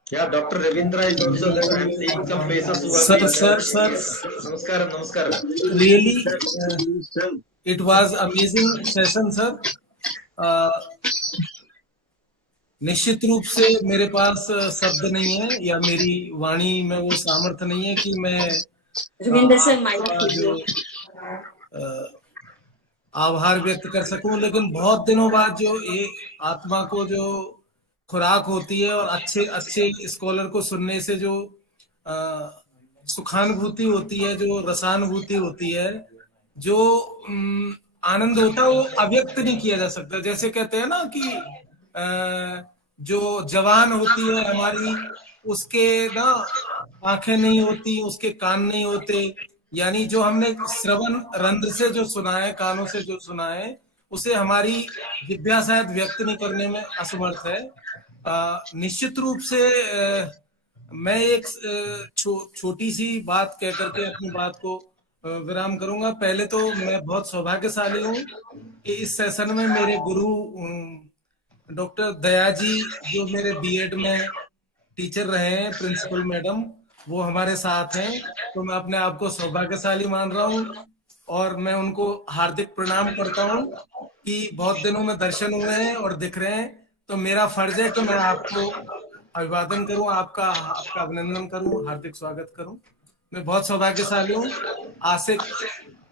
Yeah, Dr. Ravindra is also there. I am seeing some faces who are Sir. Namaskaram. Really, it was amazing session, sir. निश्चित रूप से मेरे पास शब्द नहीं है या मेरी वाणी में वो सामर्थ्य नहीं है कि मैं आभार व्यक्त कर सकूं, लेकिन बहुत दिनों बाद जो एक आत्मा को जो खुराक होती है और अच्छे स्कॉलर को सुनने से जो सुखानुभूति होती है, जो रसानुभूति होती है, जो आनंद होता है, वो अव्यक्त नहीं किया जा सकता। जैसे कहते हैं ना कि जो जवान होती है हमारी, उसके ना आंखें नहीं होती, उसके कान नहीं होते, यानी जो हमने श्रवण रंध्र से जो सुना है, कानों से जो सुना है, उसे हमारी जिज्ञासा शायद व्यक्त नहीं करने में असमर्थ है। निश्चित रूप से मैं एक छोटी सी बात कह करके अपनी बात को विराम करूंगा। पहले तो मैं बहुत सौभाग्यशाली हूँ कि इस सेशन में मेरे गुरु डॉक्टर दया जी, जो मेरे बीएड में टीचर रहे हैं, प्रिंसिपल मैडम, वो हमारे साथ हैं। तो मैं अपने आप को सौभाग्यशाली मान रहा हूँ और मैं उनको हार्दिक प्रणाम करता हूँ कि बहुत दिनों में दर्शन हुए हैं और दिख रहे हैं। तो मेरा फर्ज है कि मैं आपको अभिवादन करूं, आपका अभिनंदन करूं, हार्दिक स्वागत करूं। मैं बहुत सौभाग्यशाली हूं। आज से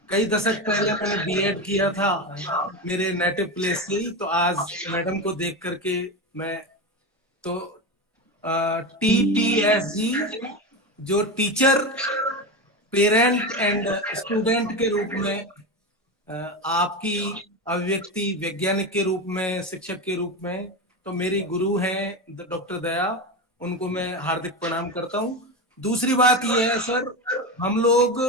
कई दशक पहले मैंने बीएड किया था मेरे नेटिव प्लेस से ही, तो आज मैडम को देख करके मैं तो TTSG जो टीचर, पेरेंट एंड स्टूडेंट के रूप में आपकी अभिव्यक्ति, वैज्ञानिक के रूप में, शिक्षक के रूप में, तो मेरी गुरु हैं डॉक्टर दया, उनको मैं हार्दिक प्रणाम करता हूं। दूसरी बात यह है सर, हम लोग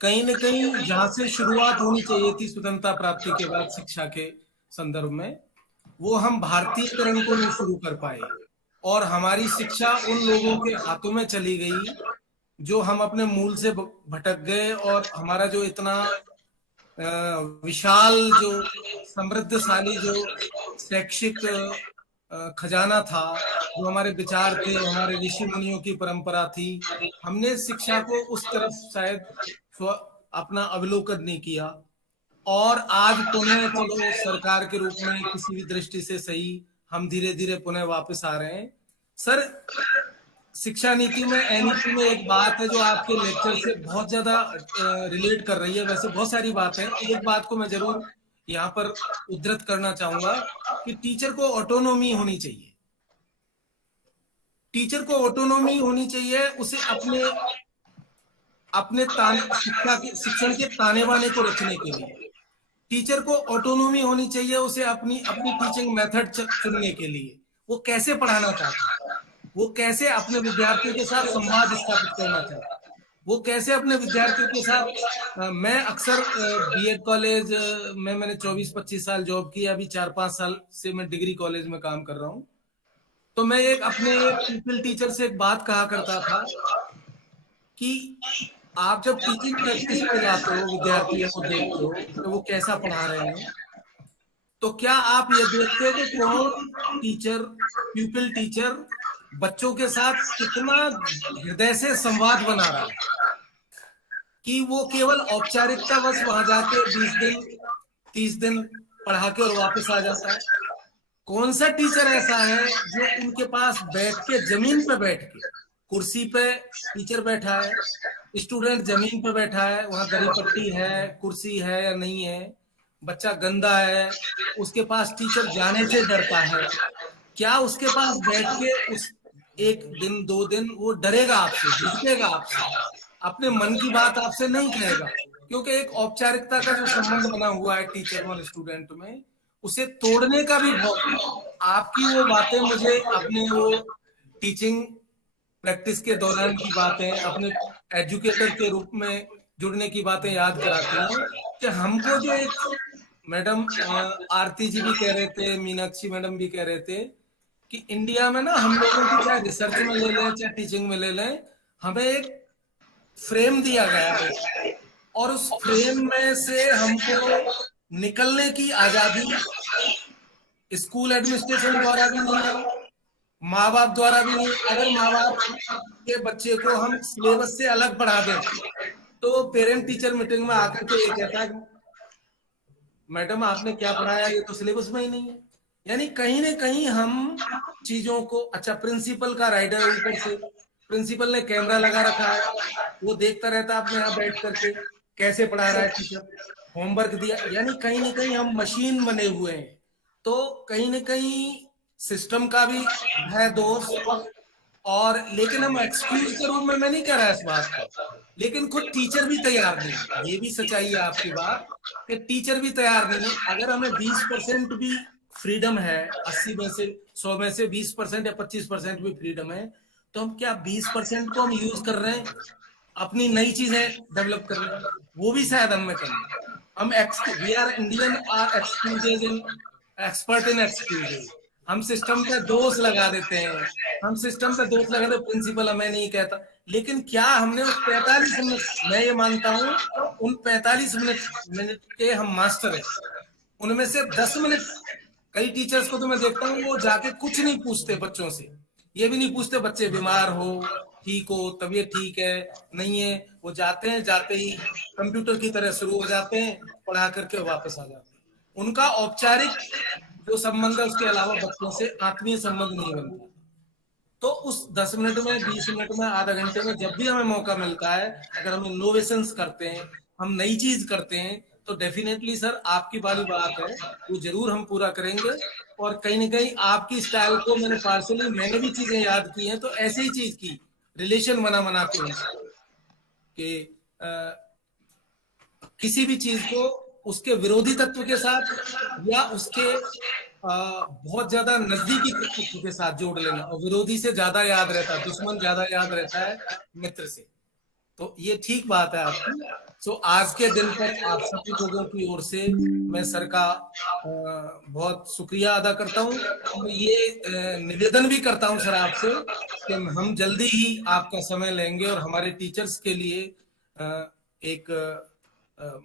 कहीं न कहीं जहां से शुरुआत होनी चाहिए थी स्वतंत्रता प्राप्ति के बाद शिक्षा के संदर्भ में, वो हम भारतीयकरण को नहीं शुरू कर पाए और हमारी शिक्षा उन लोगों के हाथों में चली गई जो हम अपने मूल से भटक गए और हमारा जो इतना विशाल, जो समृद्धशाली, जो शैक्षिक खजाना था, जो हमारे विचार थे, हमारे ऋषि मुनियों की परंपरा थी, हमने शिक्षा को उस तरफ शायद अपना अवलोकन नहीं किया। और आज पुनः चलो सरकार के रूप में किसी भी दृष्टि से सही, हम धीरे धीरे पुनः वापस आ रहे हैं। सर, शिक्षा नीति में, एनईपी में एक बात है जो आपके लेक्चर से बहुत ज्यादा रिलेट कर रही है। वैसे बहुत सारी बात है, एक बात को मैं जरूर यहाँ पर उद्धृत करना चाहूंगा कि टीचर को ऑटोनोमी होनी चाहिए। टीचर को ऑटोनॉमी होनी चाहिए, उसे अपने अपने शिक्षण के ताने बाने को रखने के लिए। टीचर को ऑटोनॉमी होनी चाहिए उसे अपनी अपनी टीचिंग मेथड चुनने के लिए। वो कैसे पढ़ाना चाहता है, वो कैसे अपने विद्यार्थियों के साथ संवाद स्थापित करना चाहता है, वो कैसे अपने विद्यार्थियों के साथ मैं अक्सर बीएड कॉलेज में मैंने 24-25 साल जॉब की, अभी 4-5 साल से मैं डिग्री कॉलेज में काम कर रहा हूँ। तो मैं एक अपने पीपल टीचर से एक बात कहा करता था कि आप जब टीचिंग प्रैक्टिस में जाते हो, विद्यार्थियों को देखते हो तो वो कैसा पढ़ा रहे हैं, तो क्या आप ये देखते हो कि कौन टीचर, प्यूपिल टीचर बच्चों के साथ कितना हृदय से संवाद बना रहा है, कि वो केवल औपचारिकता बस वहां जाके 20 दिन 30 दिन पढ़ा के और वापस आ जाता है। कौन सा टीचर ऐसा है जो उनके पास बैठ के, जमीन पे बैठ के, कुर्सी पे टीचर बैठा है, स्टूडेंट जमीन पे बैठा है, वहां दरी पट्टी है, कुर्सी है या नहीं है, बच्चा गंदा है, उसके पास टीचर जाने से डरता है, क्या उसके पास बैठ के उस 1 दिन 2 दिन वो डरेगा आपसे, झिझकेगा आपसे, अपने मन की बात आपसे नहीं कहेगा? क्योंकि एक औपचारिकता का जो संबंध बना हुआ है टीचर और स्टूडेंट में, उसे तोड़ने का भी बहुत। आपकी वो बातें मुझे अपने वो टीचिंग प्रैक्टिस के दौरान की बातें, अपने एजुकेटर के रूप में जुड़ने की बातें याद कराती हैं कि हमको जो एक मैडम आरती जी भी कह रहे थे, मीनाक्षी मैडम भी कह रहे थे कि इंडिया में ना हम लोगों की चाहे रिसर्च में ले लें चाहे टीचिंग में ले लें, हमें एक फ्रेम दिया गया है और उस फ्रेम में से हमको निकलने की आजादी स्कूल एडमिनिस्ट्रेशन द्वारा भी नहीं है, माँ बाप द्वारा भी नहीं। अगर माँ बाप के बच्चे को हम सिलेबस से अलग पढ़ा दें तो पेरेंट टीचर मीटिंग में आकर के ये कहता है मैडम आपने क्या पढ़ाया, ये तो सिलेबस में ही नहीं है। यानी कहीं ना कहीं हम चीजों को, अच्छा प्रिंसिपल का राइडर ऊपर से, प्रिंसिपल ने कैमरा लगा रखा है, वो देखता रहता है अपने यहाँ बैठ करके कैसे पढ़ा रहा है टीचर, होमवर्क दिया, यानी कहीं ना कहीं हम मशीन बने हुए हैं। तो कहीं ना कहीं सिस्टम का भी है दोष, और लेकिन हम एक्सक्यूज के रूप में मैं नहीं कह रहा इस बात को, लेकिन खुद टीचर भी तैयार नहीं, ये भी सच्चाई है आपकी बात कि टीचर भी तैयार नहीं है। अगर हमें 20% भी फ्रीडम है, 80 में से 100 में से 20% या 25% भी फ्रीडम है, तो हम क्या 20% को हम यूज कर रहे हैं अपनी नई चीजें डेवलप कर रहे हैं? वो भी शायद हमें करना। हम we are Indian are excuses in expert in excuses. हम सिस्टम पे दोष लगा देते हैं, हम सिस्टम पे दोष लगा देते, प्रिंसिपल हमें नहीं कहता, लेकिन क्या हमने उस 45 मिनट, मैं ये मानता हूँ उन 45 मिनट के हम मास्टर हैं, उनमें से 10 मिनट, कई टीचर्स को तो मैं देखता हूँ वो जाके कुछ नहीं पूछते बच्चों से, ये भी नहीं पूछते बच्चे बीमार हो, ठीक हो, तबीयत ठीक है नहीं है, वो जाते हैं, जाते ही कंप्यूटर की तरह शुरू हो जाते हैं, पढ़ा करके वापस आ जाते हैं। उनका औपचारिक जो संबंध है उसके अलावा बच्चों से आत्मीय संबंध नहीं बनता। तो उस 10 मिनट में, 20 मिनट में, आधा घंटे में जब भी हमें मौका मिलता है, अगर हम इनोवेशंस करते हैं, हम नई चीज करते हैं, तो डेफिनेटली सर आपकी वाली बात है वो जरूर हम पूरा करेंगे। और कहीं ना कहीं आपकी स्टाइल को मैंने भी चीजें याद की हैं, तो ऐसे ही चीज की रिलेशन बना के कि किसी भी चीज को उसके विरोधी तत्व के साथ या उसके बहुत ज्यादा नजदीकी तत्व के साथ जोड़ लेना, और विरोधी से ज्यादा याद रहता है, दुश्मन ज्यादा याद रहता है मित्र से। तो ये ठीक बात है आपकी। सो आज के दिन पर आप सभी लोगों की ओर से मैं सर का बहुत शुक्रिया अदा करता हूँ, और ये निवेदन भी करता हूँ सर आपसे कि हम जल्दी ही आपका समय लेंगे और हमारे टीचर्स के लिए एक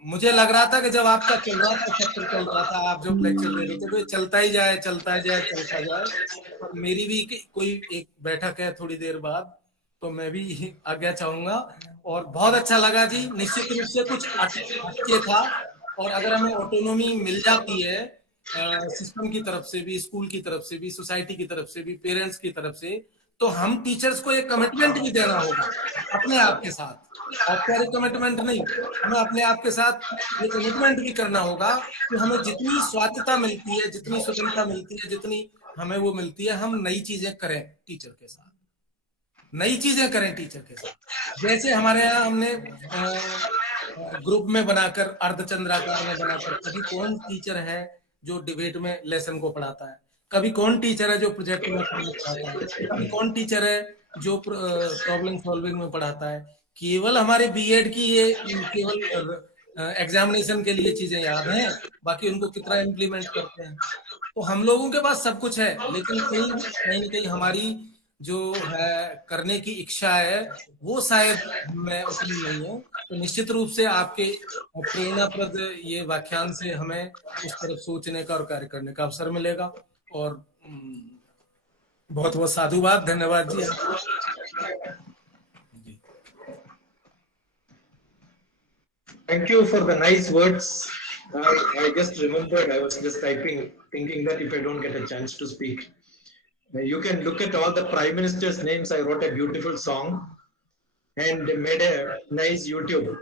मुझे लग रहा था कि जब आपका चल रहा था, सत्र चल रहा था, आप जो लेक्चर ले रहे थे, तो चलता ही जाए चलता जाए चलता जाए। और मेरी भी कोई एक बैठक है थोड़ी देर बाद, तो मैं भी आज्ञा चाहूंगा। और बहुत अच्छा लगा जी, निश्चित रूप से कुछ अटके था, और अगर हमें ऑटोनॉमी मिल जाती है सिस्टम की तरफ से भी, स्कूल की तरफ से भी, सोसाइटी की तरफ से भी, पेरेंट्स की तरफ से, तो हम टीचर्स को एक कमिटमेंट भी देना होगा अपने आप के साथ, औपचारिक कमिटमेंट नहीं, हमें अपने आप के साथ ये कमिटमेंट भी करना होगा कि हमें जितनी स्वायत्तता मिलती है, जितनी स्वतंत्रता मिलती है, जितनी हमें वो मिलती है, हम नई चीजें करें टीचर के साथ। नई चीजें करें टीचर के साथ। जैसे हमारे यहाँ हमने ग्रुप में बनाकर अर्धचंद्राकार में बनाकर, कभी कौन टीचर है जो डिबेट में लेसन को पढ़ाता है, कभी कौन टीचर है जो प्रोजेक्ट में पढ़ाता है, कभी कौन टीचर है जो प्रॉब्लम सॉल्विंग में पढ़ाता है। केवल हमारे बीएड की ये केवल एग्जामिनेशन के लिए चीजें याद हैं, बाकी उनको कितना इम्प्लीमेंट करते हैं। तो हम लोगों के पास सब कुछ है, लेकिन कहीं ना कहीं हमारी जो है करने की इच्छा है वो शायद में उतनी नहीं है। तो निश्चित रूप से आपके प्रेरणाप्रद ये व्याख्यान से हमें उस तरफ सोचने का और कार्य करने का अवसर मिलेगा। और बहुत बहुत साधुवाद, धन्यवाद जी। Thank you for the nice words. I just remembered, I was just typing, thinking that if I don't get a chance to speak, you can look at all the prime minister's names. I wrote a beautiful song and made a nice YouTube.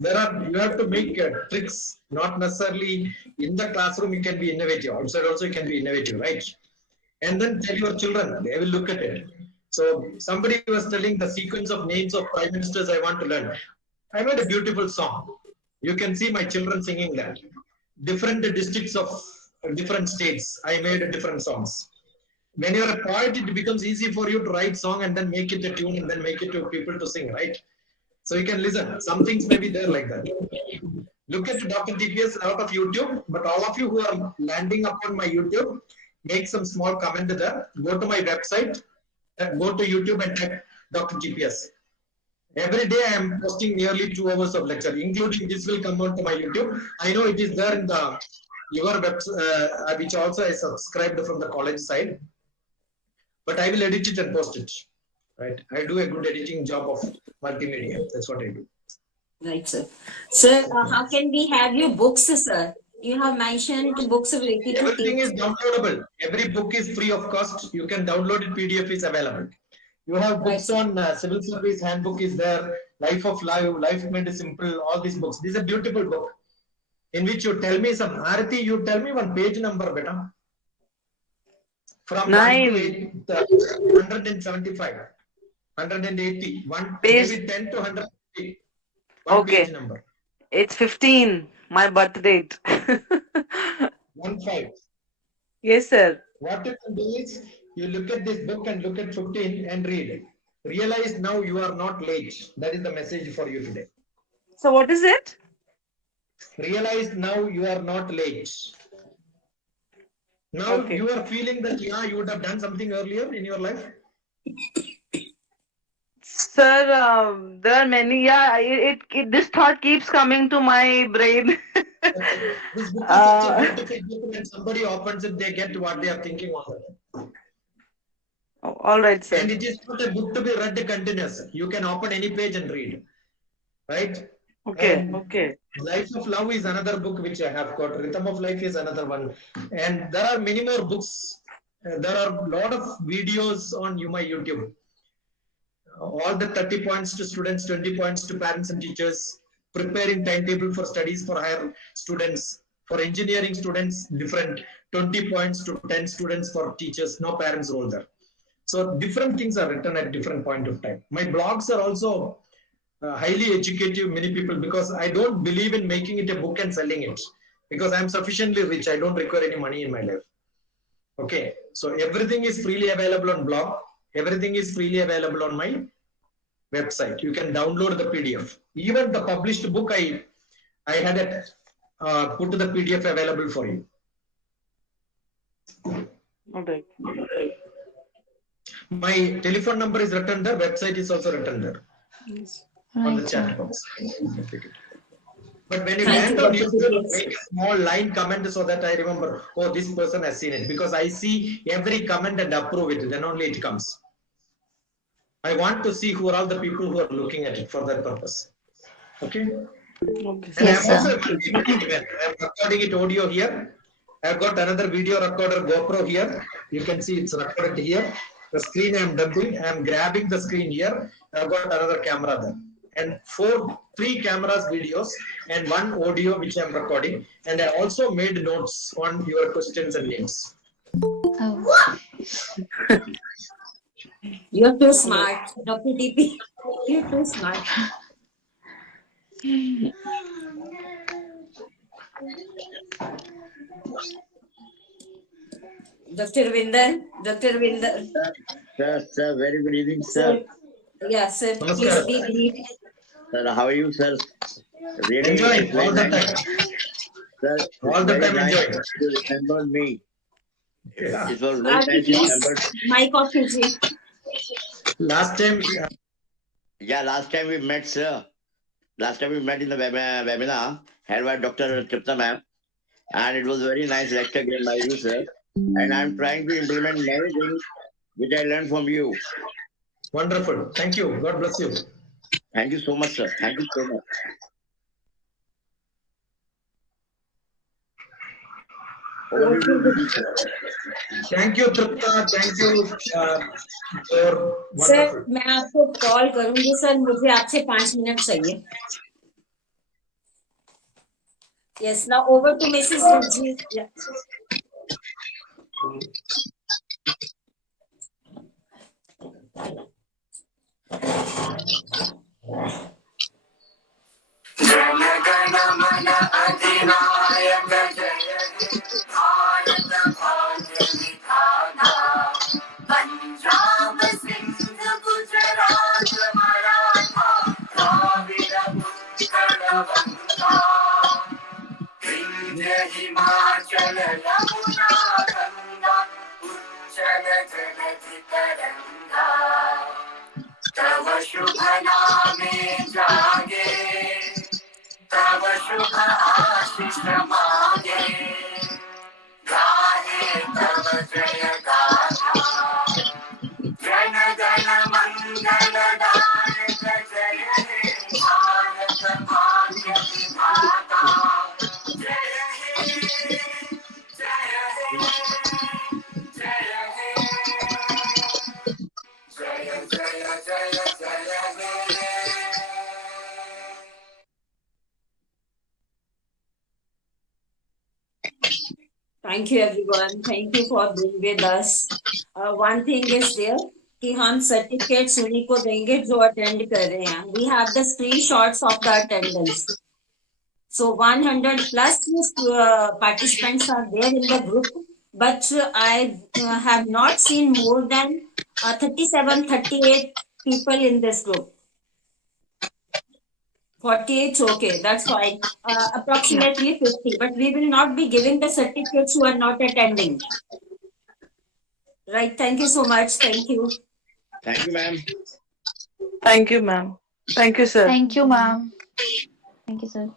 You have to make tricks, not necessarily in the classroom. You can be innovative. Outside also you can be innovative, right? And then tell your children, they will look at it. So somebody was telling the sequence of names of prime ministers I want to learn. I made a beautiful song. You can see my children singing that. Different districts of different states, I made different songs. When you're a poet, it becomes easy for you to write song and then make it a tune and then make it to people to sing, right? So you can listen. Some things may be there like that. Look at Dr. TPS out of YouTube, but all of you who are landing upon my YouTube, make some small comment there. Go to my website, go to YouTube and type Dr. TPS. Every day I am posting nearly 2 hours of lecture, including this will come on to my YouTube. I know it is there in the your website, which also I subscribed from the college side, but I will edit it and post it. Right? I do a good editing job of multimedia. That's what I do. Right, sir. Sir, how can we have your books, sir? You have mentioned books related to everything is downloadable. Every book is free of cost. You can download it. PDF is available. You have books on civil service handbook is there, life of life made simple, all these books. This is a beautiful book in which you tell me some, Arati, you tell me one page number, beta. From 1 to 175, 180, one page, maybe 10 to 150. One Okay. page number. It's 15, my birth date. 15. Yes, sir. What you can do is, you look at this book and look at 15 and read it. Realize now you are not late. That is the message for you today. So what is it? Realize now you are not late. Now Okay. you are feeling that you would have done something earlier in your life. Sir, there are many. This thought keeps coming to my brain. This book is such a beautiful book. When somebody opens it, they get what they are thinking of it. Oh, all right, sir. And it is not a book to be read continuously. You can open any page and read. Right? Okay, And okay. Life of Love is another book which I have got. Rhythm of Life is another one. And there are many more books. There are a lot of videos on my YouTube. All the 30 points to students, 20 points to parents and teachers, preparing timetable for studies for higher students, for engineering students, different 20 points to 10 students for teachers, no parents role there. So different things are written at different point of time. My blogs are also highly educative, many people, because I don't believe in making it a book and selling it, because I'm sufficiently rich. I don't require any money in my life. Okay, so everything is freely available on blog. Everything is freely available on my website. You can download the PDF. Even the published book, I had it put the PDF available for you. All right. My telephone number is written there. Website is also written there on the Right, chat sir. box. But when you Thank land you, on Dr. YouTube, TPS. make a small line comment so that I remember, oh, this person has seen it. Because I see every comment and approve it. Then only it comes. I want to see who are all the people who are looking at it for that purpose. Okay. Okay. And Yes, I'm also sir. I'm recording it audio here. I've got another video recorder GoPro here. You can see it's recorded here. The screen I'm dumping. I'm grabbing the screen here. I've got another camera there. And 3 cameras videos and 1 audio which I'm recording. And I also made notes on your questions and names. Oh. You're too smart, Dr. DP. You're too smart. Dr. Vinder, Dr. Vinder. Sir, very good evening, Sir, sir. yeah, sir, please Namaskar. be brief. Sir, how are you, sir? Really, Enjoying it's all very the nice, time. sir. It's All the very time nice enjoying. you remembered me. Yeah. It was very Aarti, nice you please, remembered. mic off कीजिए. Last time, Yeah, last time we met, sir. Last time we met in the webinar held by Dr. Tripta ma'am, and it was very nice lecture given by you, sir. And I'm trying to implement many things which I learned from you. wonderful. Thank you. God bless you. Thank you so much, sir. Thank you so much. Over to you, sir. Thank you, Tripta. Thank you. You're sir wonderful. मैं आपको call करूंगी sir मुझे आपसे 5 minute चाहिए. Yes, now over to Mrs. Ruchi. Yeah. Jana Gana मन अधिनायक जय हे भारत भाग्य विधाता पंजाब सिंध गुजरात मराठा द्राविड उत्कल बंगा विंध्य हिमाचल यमुना गंगा उच्चल जलधि तरंगा तव शुभ नामे जागे तव शुभ आशीष मागे गाहे तव जय गाथा जन गण मंगल दायक जय हे भारत भाग्य विधाता जय हे जय हे जय हे जय जय जय जय हे Thank you everyone. Thank you for being with us. One thing is there कि हम सर्टिफिकेट्स उन्हीं को देंगे जो अटेंड कर रहे हैं. We have the screenshots of the attendance. So 100 plus participants are there in the group, but I have not seen more than 37, 38 people in this group. 48, okay, that's fine. Approximately 50, but we will not be giving the certificates who are not attending. Right, thank you so much. Thank you. Thank you, ma'am. Thank you, ma'am. Thank you, sir. Thank you, ma'am. Thank you, sir.